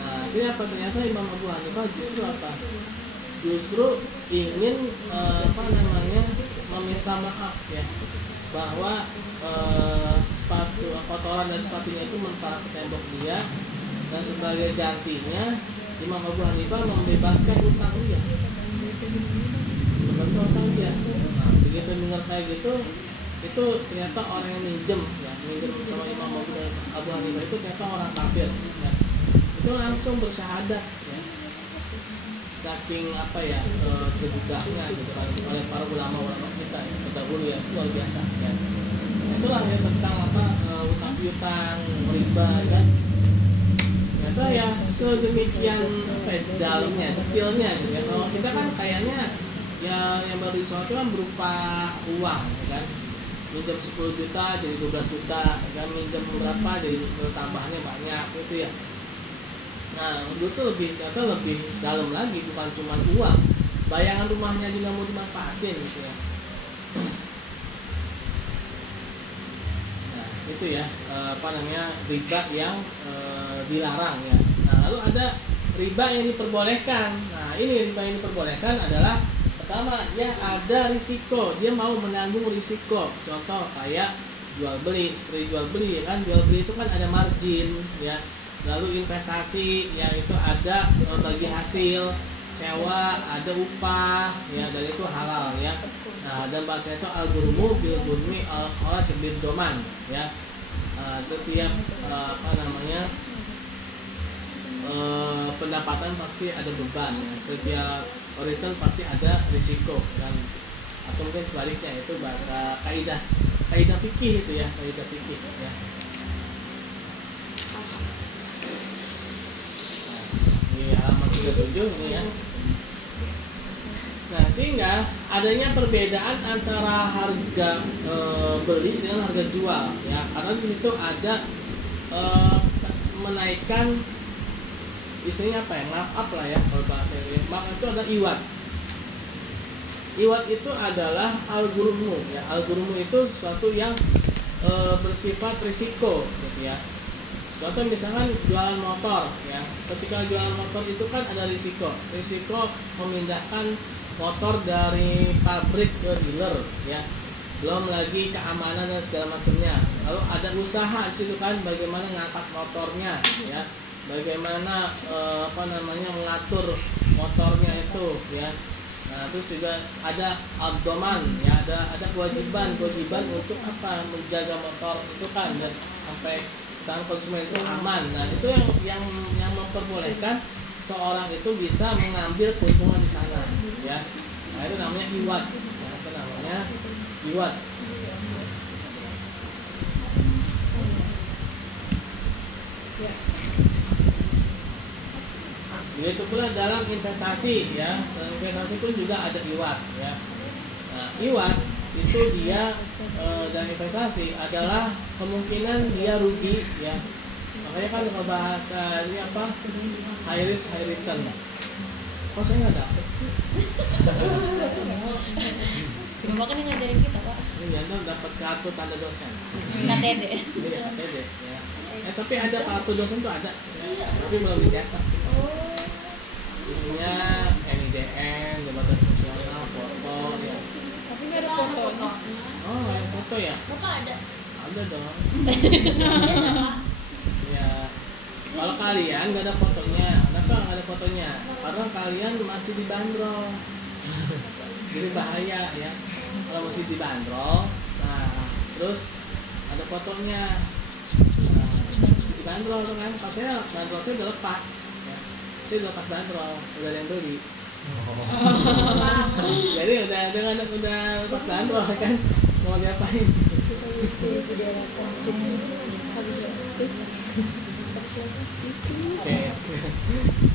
Nah akhirnya apa? Ternyata Imam Abu Hanifah justru apa? Justru ingin meminta maaf ya, bahwa sepatu kotoran dan sepatunya itu mentarap ke tembok dia, dan sebagai gantinya Imam Abu Hanifah membebaskan utang dia. Nah, begitu dengar kayak gitu, itu ternyata orang yang minjem sama Imam Abu Hanifah itu ternyata orang kafir. Ya. Itu langsung bersyahadat. Ya. Saking apa ya tergugahnya gitu kan oleh para ulama kita ya, terdahulu ya, luar biasa ya. Itulah ya tentang apa utang piutang, riba kan. Ternyata ya sedemikian apa ya, dalamnya, detailnya gitu ya. Kalau kita kan kayaknya ya yang baru disoal itu kan berupa uang ya kan. Minjem 10 juta jadi 12 juta, ya kan, minjem berapa jadi tambahannya banyak gitu ya. Nah, dulu tuh ternyata lebih dalam lagi, bukan cuma uang. Bayangan rumahnya juga mau dimanfaatin gitu ya. Nah, itu ya riba yang dilarang ya. Nah, lalu ada riba yang diperbolehkan. Nah, ini riba yang diperbolehkan adalah pertama, dia ada risiko, dia mau menanggung risiko. Contoh kayak jual beli, seperti jual beli kan, jual beli itu kan ada margin ya. Lalu investasi ya itu ada bagi hasil, sewa ada upah ya, dan itu halal ya. Nah, dan bahasa itu al-ghurmu bil ghurmi al-kharaj bil doman ya. Setiap pendapatan pasti ada beban ya. Setiap return pasti ada risiko, dan atau mungkin sebaliknya, itu bahasa kaidah fikih itu ya, kaidah fikih ya. Di halaman 37 ini ya. Nah, sehingga adanya perbedaan antara harga beli dengan harga jual ya, karena di situ ada menaikkan istilahnya apa ya, markup lah ya kalau bahasa ini. Maka itu ada iwat. Iwat itu adalah al-ghurmu ya. Al-ghurmu itu sesuatu yang bersifat risiko gitu ya. Contoh misalkan jualan motor ya. Ketika jualan motor itu kan ada risiko memindahkan motor dari pabrik ke dealer ya. Belum lagi keamanan dan segala macamnya. Lalu ada usaha di situ kan, bagaimana ngangkat motornya ya. Bagaimana mengatur motornya itu ya. Nah, terus juga ada abdoman ya, ada kewajiban untuk apa, menjaga motor itu kan, dan sampai tangan konsumen itu aman. Nah, itu yang memperbolehkan seorang itu bisa mengambil keuntungan di sana ya. Nah, itu namanya iwat ya, itu namanya iwat. Begitu pula dalam investasi ya. Dalam investasi pun juga ada iwat ya. Nah, iwat itu dia dalam investasi adalah kemungkinan dia rugi ya. Makanya kan kalau bahasa ini apa? High risk high return. Kok saya nggak dapet sih? Bapak kan yang ngajarin kita, Pak. Iya, dapat kartu tanda dosen. KTD. Iya, KTD ya. Tapi ada kartu dosen tuh ada. Ya. Tapi belum dicetak. Isinya NIDN, jabatan fungsional, foto ya. Tapi nggak ada foto. Oh, ada foto ya? Bapak ada. Ada dong. Ya. Kalau kalian nggak ada fotonya, kenapa nggak ada fotonya? Karena kalian masih dibanderol. Jadi bahaya ya. Kalau masih dibanderol, nah terus ada fotonya. Nah, dibanderol tuh kan. Pas saya bandrol saya udah lepas, ya. Saya udah lepas bandrol, udah ada yang beli. Jadi udah lepas bandrol kan, mau diapain?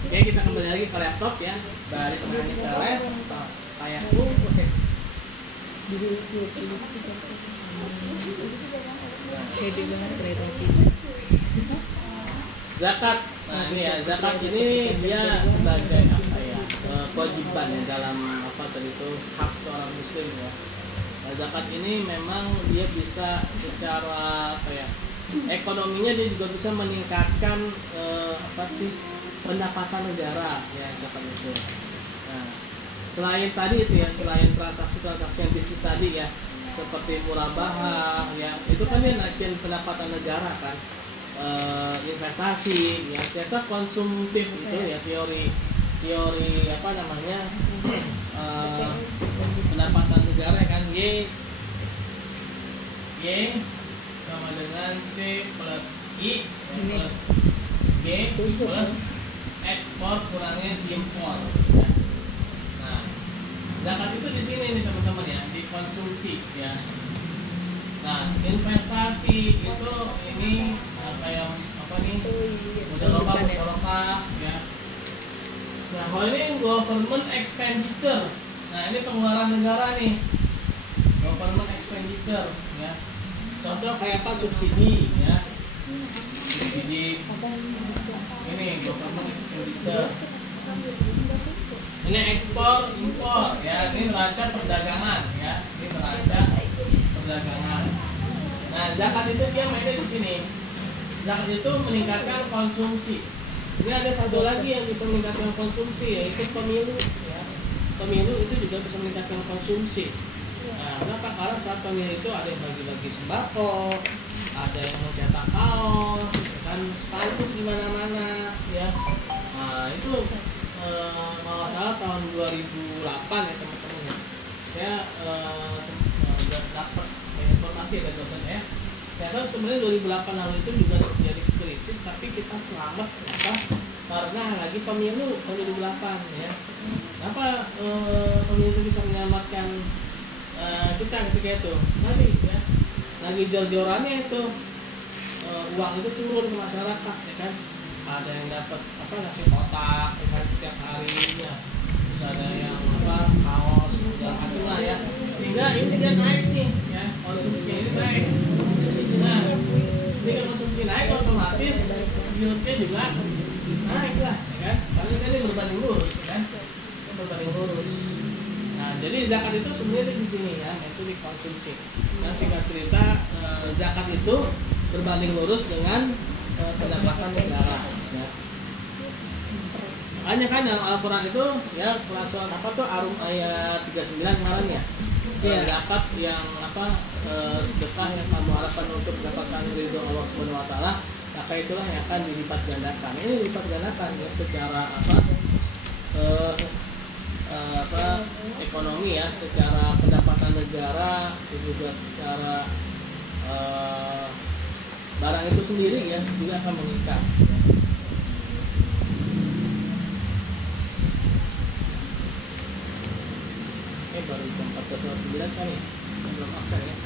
Oke, kita kembali lagi ke laptop ya. Dari temannya ke laptop, kayakku. Zakat. Nah ini ya, zakat ini dia sebagai apa ya, kewajiban ya dalam apa tadi itu hak seorang muslim ya. Nah, zakat ini memang dia bisa secara apa ya, ekonominya dia juga bisa meningkatkan apa sih, pendapatan negara ya zakat itu. Nah, selain tadi itu ya, selain transaksi-transaksi yang bisnis tadi ya, seperti murabahah ya, itu kan dia naikin pendapatan negara kan. Investasi ya, ternyata konsumtif itu ya, teori apa namanya, pendapatan negara kan, Y sama dengan C plus I ya, plus G plus ekspor kurangnya impor ya. Nah, zakat itu di sini nih teman-teman ya, di konsumsi ya. Nah, investasi itu ini kayak apa nih, musyawarah ya. Nah, kalau ini government expenditure. Nah, ini pengeluaran negara nih, government expenditure ya. Contoh kayak apa, subsidi ya, subsidi ini government expenditure. Ini ekspor impor ya, ini neraca perdagangan ya, ini neraca perdagangan. Nah, zakat itu dia mainnya di sini. Zakat itu meningkatkan konsumsi. Sebenarnya ada satu lagi yang bisa meningkatkan konsumsi, yaitu pemilu ya. Pemilu itu juga bisa meningkatkan konsumsi. Nah, kenapa? Karena saat pemilu itu ada yang bagi-bagi sembako, ada yang mencetak kaos, kan spanduk di mana-mana ya. Nah, itu kalau salah tahun 2008 ya teman-teman ya. Saya dapat informasi dari dosen ya. Ternyata sebenarnya 2008 lalu itu juga terjadi krisis, tapi kita selamat kenapa? Karena lagi pemilu 2008 ya. Kenapa pemilu itu bisa menyelamatkan kita ketika itu? Tadi ya, lagi jor-jorannya itu uang itu turun ke masyarakat ya kan. Ada yang dapat apa, nasi kotak ya kan, setiap harinya. Terus ada yang apa, kaos segala macam lah ya. Sehingga ini dia naik nih ya, konsumsi ini naik. Nah, ketika konsumsi naik otomatis yieldnya juga naik lah ya kan. Karena ini berbanding lurus ya kan. Ini berbanding lurus. Nah, jadi zakat itu sebenarnya di sini ya, itu di konsumsi. Nah, singkat cerita, zakat itu berbanding lurus dengan pendapatan negara ya. Makanya kan dalam Al-Quran itu ya, Quran surat apa tuh, Arum ayat 39 kemarin ya, zakat yang apa, sedekah yang kamu harapkan untuk mendapatkan ridho Allah Subhanahu Wa Taala, maka itulah yang akan dilipat gandakan. Ini dilipat gandakan ya, secara apa ekonomi ya, secara pendapatan negara, juga secara barang itu sendiri ya juga akan meningkat. Baru jam 14.09 kan ya, belum aksen ya.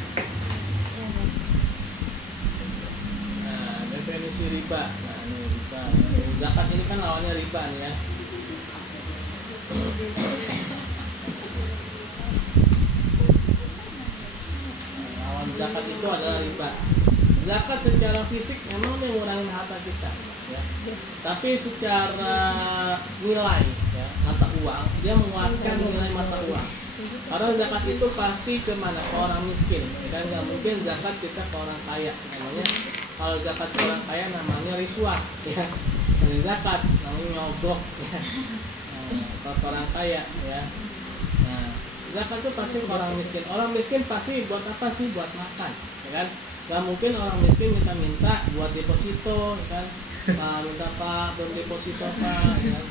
Nah, definisi riba. Nah, ini riba. Zakat ini kan lawannya riba nih ya. Lawan zakat itu adalah riba. Zakat secara fisik memang dia ngurangin harta kita ya. Tapi secara nilai ya, mata uang, dia menguatkan nilai mata uang. Karena zakat itu pasti kemana? Ke orang miskin. Dan nggak mungkin zakat kita ke orang kaya. Namanya kalau zakat ke orang kaya namanya riswah ya. Dari zakat namanya nyogok ya. Nah, ke orang kaya ya. Nah, zakat itu pasti ke orang miskin. Orang miskin pasti buat apa sih? Buat makan, ya kan? Gak mungkin orang miskin minta buat deposito, ya kan? Pak minta Pak belum deposito Pak, ya kan?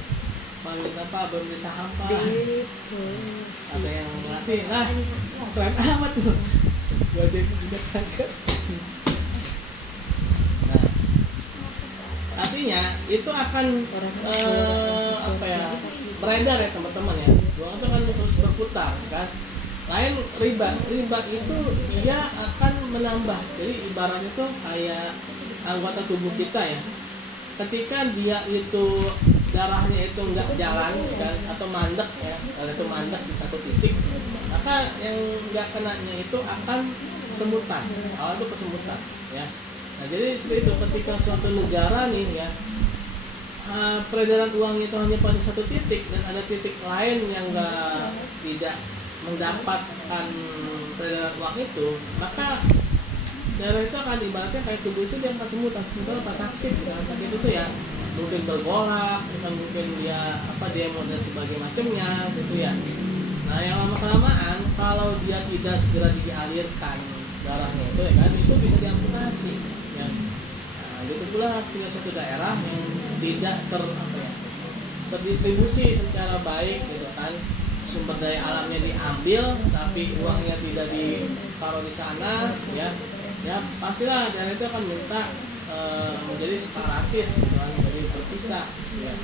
Pak minta Pak belum beli saham Pak. Ada yang ngasih, nah keren amat tuh. Gua jadi juga kaget. Nah, artinya itu akan apa ya, beredar ya teman-teman ya. Uang itu akan terus berputar kan. Lain riba itu dia akan menambah. Jadi ibaratnya itu kayak anggota tubuh kita ya. Ketika dia itu darahnya itu nggak jalan kan, atau mandek ya, kalau itu mandek di satu titik, maka yang nggak kenanya itu akan kesemutan. Itu kesemutan ya. Nah jadi seperti itu, ketika suatu negara nih ya, peredaran uang itu hanya pada satu titik dan ada titik lain yang tidak mendapatkan peredaran uang itu, maka darah itu akan ibaratnya kayak tubuh itu dia akan semut apa sakit itu ya, mungkin bergolak, mungkin dia demo dan sebagainya macamnya gitu ya. Nah yang lama kelamaan kalau dia tidak segera dialirkan darahnya itu ya kan, itu bisa diamputasi ya. Nah gitu pula punya suatu daerah yang tidak terdistribusi secara baik gitu kan, sumber daya alamnya diambil tapi uangnya tidak ditaruh di sana ya pastilah daerah itu akan minta menjadi separatis gitu kan, menjadi berpisah ya.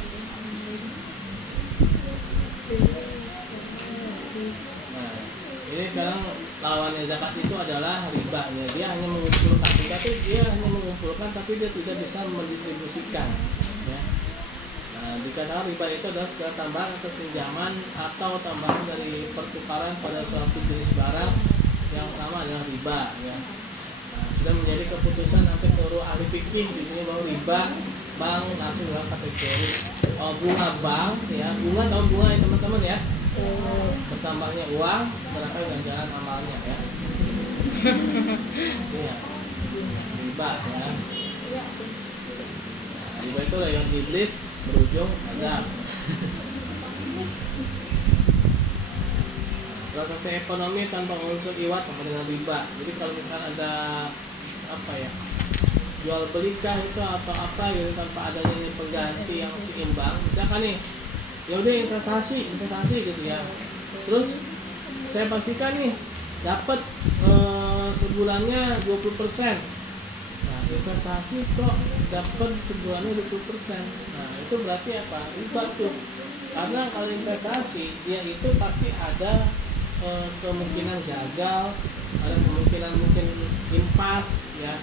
Nah ini sekarang lawannya zakat itu adalah riba ya. Dia hanya mengumpulkan, tapi dia tidak bisa mendistribusikan ya. Dikatakan riba itu adalah segala tambahan atau pinjaman atau tambahan dari pertukaran pada suatu jenis barang yang sama dengan riba ya. Sudah menjadi keputusan hampir seluruh ahli fikih di dunia bahwa riba bank langsung dalam kategori bunga bank ya. Bunga, tahu bunga ya teman-teman ya, bertambahnya uang berapa ganjaran amalnya ya. Ya riba ya. Riba itu rayon iblis berujung azab. Transaksi ekonomi tanpa unsur iwat sama dengan riba. Jadi kalau misalkan ada jual belikah itu atau apa gitu tanpa adanya pengganti yang seimbang, misalkan nih ya udah investasi gitu ya, terus saya pastikan nih dapat sebulannya 20%. Nah investasi kok dapat sebulannya 20%, nah itu berarti apa? Riba tuh. Karena kalau investasi dia itu pasti ada kemungkinan gagal, ada kemungkinan mungkin impas ya.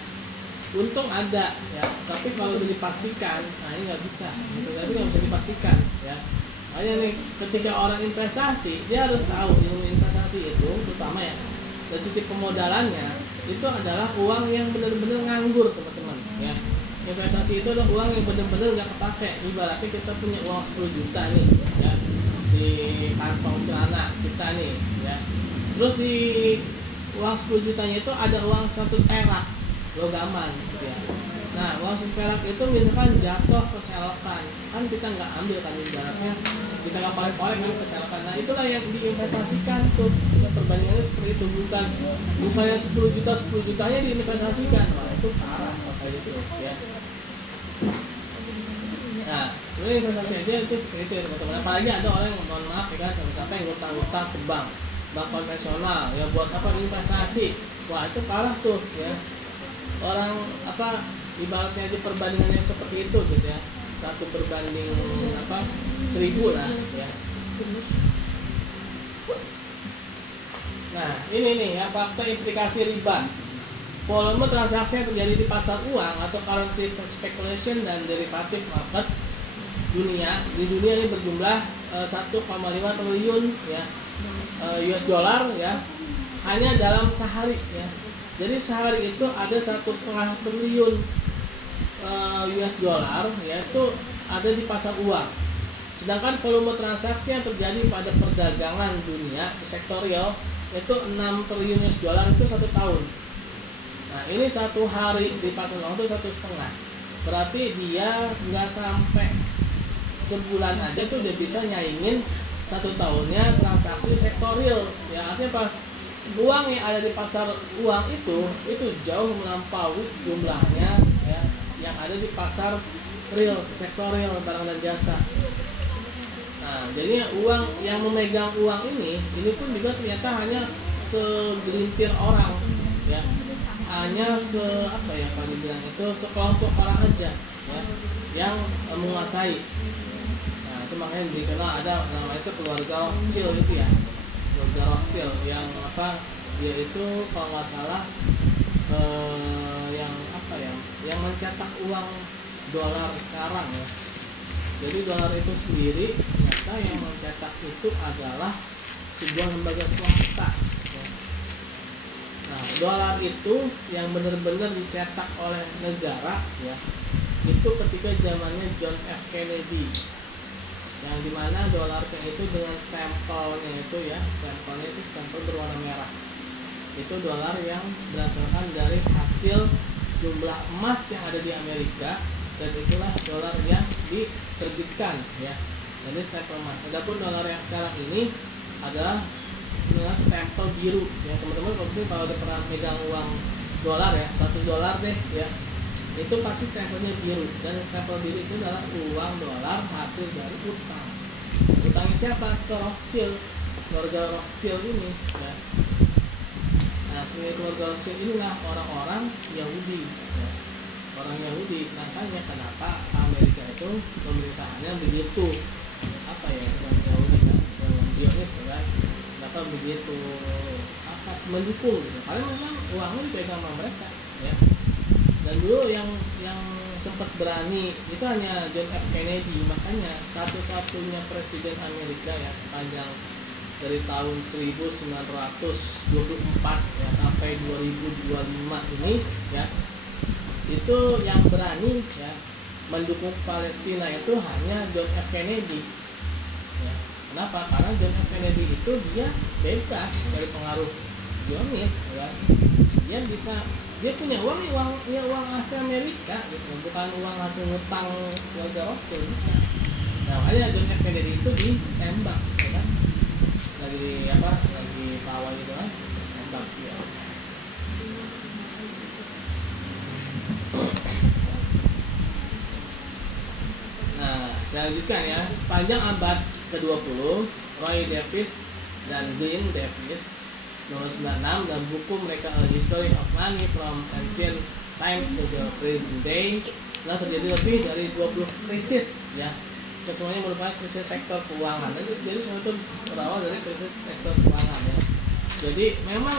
Untung ada ya, tapi kalau udah dipastikan, nah ini nggak bisa. Investasi nggak bisa dipastikan ya. Makanya nih, ketika orang investasi, dia harus tahu ilmu investasi itu, terutama ya dari sisi pemodalannya itu adalah uang yang benar-benar nganggur teman-teman ya. Investasi itu adalah uang yang benar-benar nggak kepake. Ibaratnya kita punya uang 10 juta nih ya di kantong celana kita nih ya. Terus di uang 10 jutanya itu ada uang 100 perak logaman gitu ya. Nah uang 100 perak itu misalkan jatuh ke selokan, kan kita nggak ambil kan ibaratnya, kita nggak korek-korek kan ke selokan. Nah itulah yang diinvestasikan tuh. Perbandingannya seperti itu, bukan yang 10 jutanya diinvestasikan. Wah itu parah kayak itu ya. Nah sebenarnya investasi aja itu seperti itu ya teman-teman. Apalagi ada orang yang mohon maaf ya kan, sampai yang ngutang-ngutang ke bank konvensional ya, buat apa investasi. Wah itu parah tuh ya. Orang ibaratnya di perbandingannya seperti itu gitu ya, 1 berbanding 1000 lah ya. Nah ini nih ya fakta implikasi riba. Volume transaksi yang terjadi di pasar uang atau currency speculation dan derivative market di dunia ini berjumlah 1,5 triliun ya US dollar ya, hanya dalam sehari ya. Jadi sehari itu ada 1,5 triliun US dollar yaitu ada di pasar uang. Sedangkan volume transaksi yang terjadi pada perdagangan dunia sektorial itu 6 triliun US dollar itu 1 tahun. Nah ini 1 hari di pasar uang itu 1,5. Berarti dia nggak sampai sebulan aja tuh udah bisa nyaingin 1 tahunnya transaksi sektorial. Ya artinya apa? Uang yang ada di pasar uang itu jauh melampaui jumlahnya ya yang ada di pasar real sektorial barang dan jasa. Nah jadinya uang yang memegang uang ini pun juga ternyata hanya segelintir orang ya, hanya apa ya kalau dibilang itu sekelompok orang aja ya yang menguasai. Nah itu makanya dikenal ada nama itu keluarga Rothschild itu ya, keluarga Rothschild yang apa dia itu kalau nggak salah yang apa ya, yang mencetak uang dolar sekarang ya. Jadi dolar itu sendiri ternyata yang mencetak itu adalah sebuah lembaga swasta ya. Nah dolar itu yang benar-benar dicetak oleh negara ya, itu ketika zamannya John F. Kennedy, yang dimana dolarnya itu dengan stempelnya itu ya, stempelnya itu stempel berwarna merah. Itu dolar yang berdasarkan dari hasil jumlah emas yang ada di Amerika, dan itulah dolar yang diterbitkan ya. Jadi stempel emas. Adapun dolar yang sekarang ini adalah dengan stempel biru ya. Teman-teman kalau udah pernah megang uang dolar ya, $1 deh ya, itu pasti stempelnya biru, dan stempel biru itu adalah uang dolar hasil dari utang. Utangnya siapa? Ke Rothschild, keluarga Rothschild ini ya. Nah sebenarnya keluarga Rothschild inilah orang-orang Yahudi ya. Orang Yahudi, makanya kenapa Amerika itu pemerintahannya begitu apa ya, yang Yahudi kan, yang Zionis kan, kenapa begitu apa mendukung gitu. Karena memang uangnya dipegang sama mereka ya. Dan dulu yang sempat berani itu hanya John F. Kennedy, makanya satu-satunya presiden Amerika ya sepanjang dari tahun 1924 ya sampai 2025 ini ya, itu yang berani ya mendukung Palestina itu hanya John F. Kennedy ya. Kenapa? Karena John F. Kennedy itu dia bebas dari pengaruh Zionis ya. Dia punya uang asli Amerika gitu, bukan uang hasil ngutang keluarga Rothschild. Nah makanya John F. Kennedy itu ditembak ya kan, lagi pawai gitu kan, tembak ya. Nah saya lanjutkan ya, sepanjang abad ke-20 Roy Davis dan Glenn Davis nomor 96 dan buku mereka A History of Money from Ancient Times to the Present Day telah terjadi lebih dari 20 krisis ya. Semuanya merupakan krisis sektor keuangan. Jadi semua itu berawal dari krisis sektor keuangan ya. Jadi memang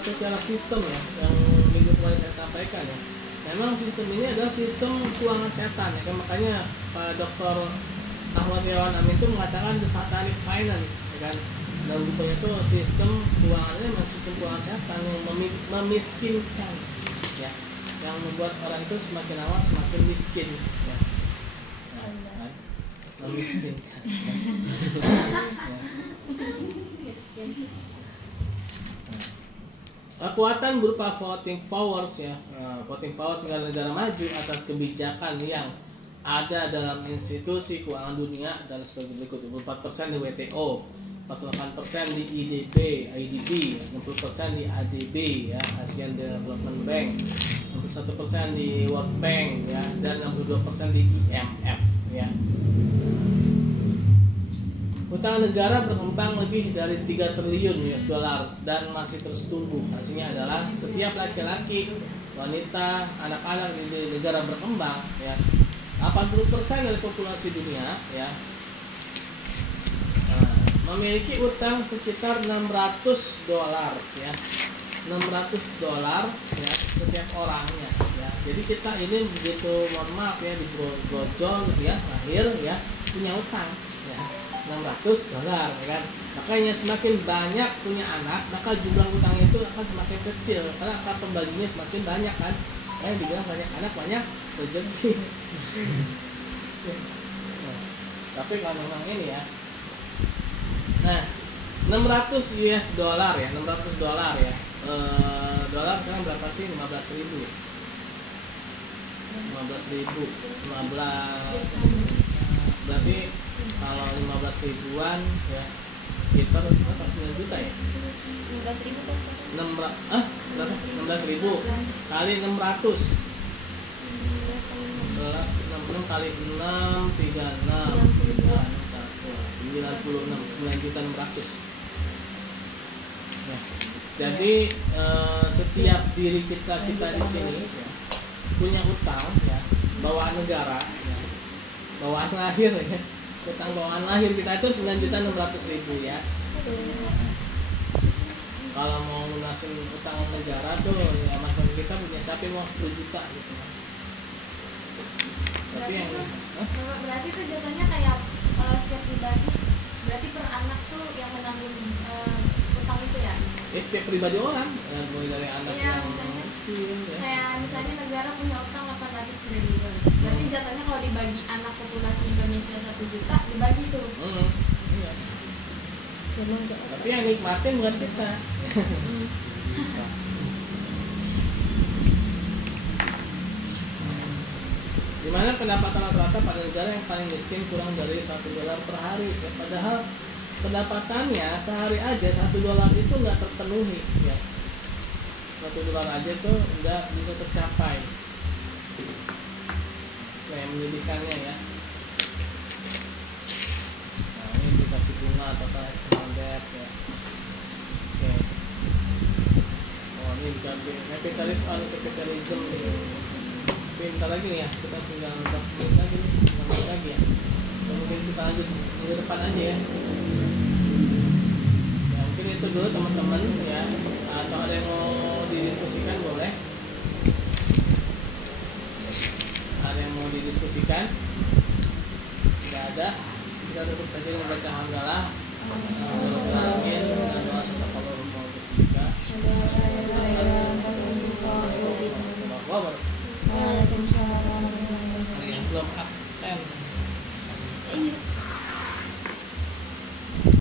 secara sistem ya, yang minggu kemarin saya sampaikan ya, memang sistem ini adalah sistem keuangan setan ya. Makanya Pak Dr. Ahmad Yawan Amin itu mengatakan the satanic finance ya kan. Dalam bukunya itu sistem keuangannya memang sistem keuangan setan yang memiskinkan ya, yang membuat orang itu semakin lama semakin miskin ya. Nah, kan? Memiskinkan kekuatan berupa voting powers ya, voting powers negara-negara maju atas kebijakan yang ada dalam institusi keuangan dunia dan sebagai berikut: 24% di WTO, 48% di IDB, 60% di ADB ya, Asian Development Bank, 61% di World Bank ya, dan 62% di IMF ya. Utang negara berkembang lebih dari 3 triliun US dollar dan masih terus tumbuh. Hasilnya adalah setiap laki-laki, wanita, anak-anak di negara berkembang ya, 80% dari populasi dunia ya, memiliki utang sekitar $600 ya, $600 ya setiap orangnya ya. Jadi kita ini begitu, mohon maaf ya, di brojol gitu ya, lahir ya punya utang ya, $600 ya kan. Makanya semakin banyak punya anak, maka jumlah utang itu akan semakin kecil karena angka pembaginya semakin banyak kan. Dibilang banyak anak banyak rezeki. Nah, tapi kalau memang ini ya, nah, $600 ya, $600 ya. Dolar sekarang berapa sih? 15.000. 15.000. 15. Berarti kalau 15 ribuan ya, kita berapa? 9 juta ya? 15.000 pas sekarang. Berapa? 16.000 kali 600. 6 kali 6 36 36 9 juta 600. Ya. Jadi setiap diri kita di sini ya, punya utang ya, bawaan negara, ya, bawaan lahir ya, utang bawaan lahir kita itu 9.600.000 ya. Kalau mau lunasin utang negara tuh ya masyarakat kita punya siapin uang 10 juta gitu. Tapi yang berarti tuh jatuhnya kayak kalau setiap pribadi berarti per anak tuh yang menanggung utang itu ya? Ya setiap pribadi orang ya, mulai dari anak Iya, yang misalnya, kecil ya. kayak misalnya negara punya utang 800 triliun. Berarti jatuhnya kalau dibagi anak populasi Indonesia 1 juta dibagi tuh. Iya. Tapi yang nikmatin bukan kita. Dimana pendapatan rata-rata pada negara yang paling miskin kurang dari $1 per hari ya, padahal pendapatannya sehari aja $1 itu nggak terpenuhi ya. $1 aja tuh nggak bisa tercapai. Nah, yang menyedihkannya ya. Nah, ini dikasih bunga atau external debt ya. Oke. Oh, ini juga kapitalis on capitalism nih. Bentar lagi nih ya, kita tinggal berapa menit lagi nih, 9 menit lagi ya. Dan mungkin kita lanjut minggu depan aja ya. Ya mungkin itu dulu teman-teman ya. Atau ada yang mau didiskusikan boleh. Ada yang mau didiskusikan? Tidak ada. Kita tutup saja dengan baca hamdalah. Alhamdulillah.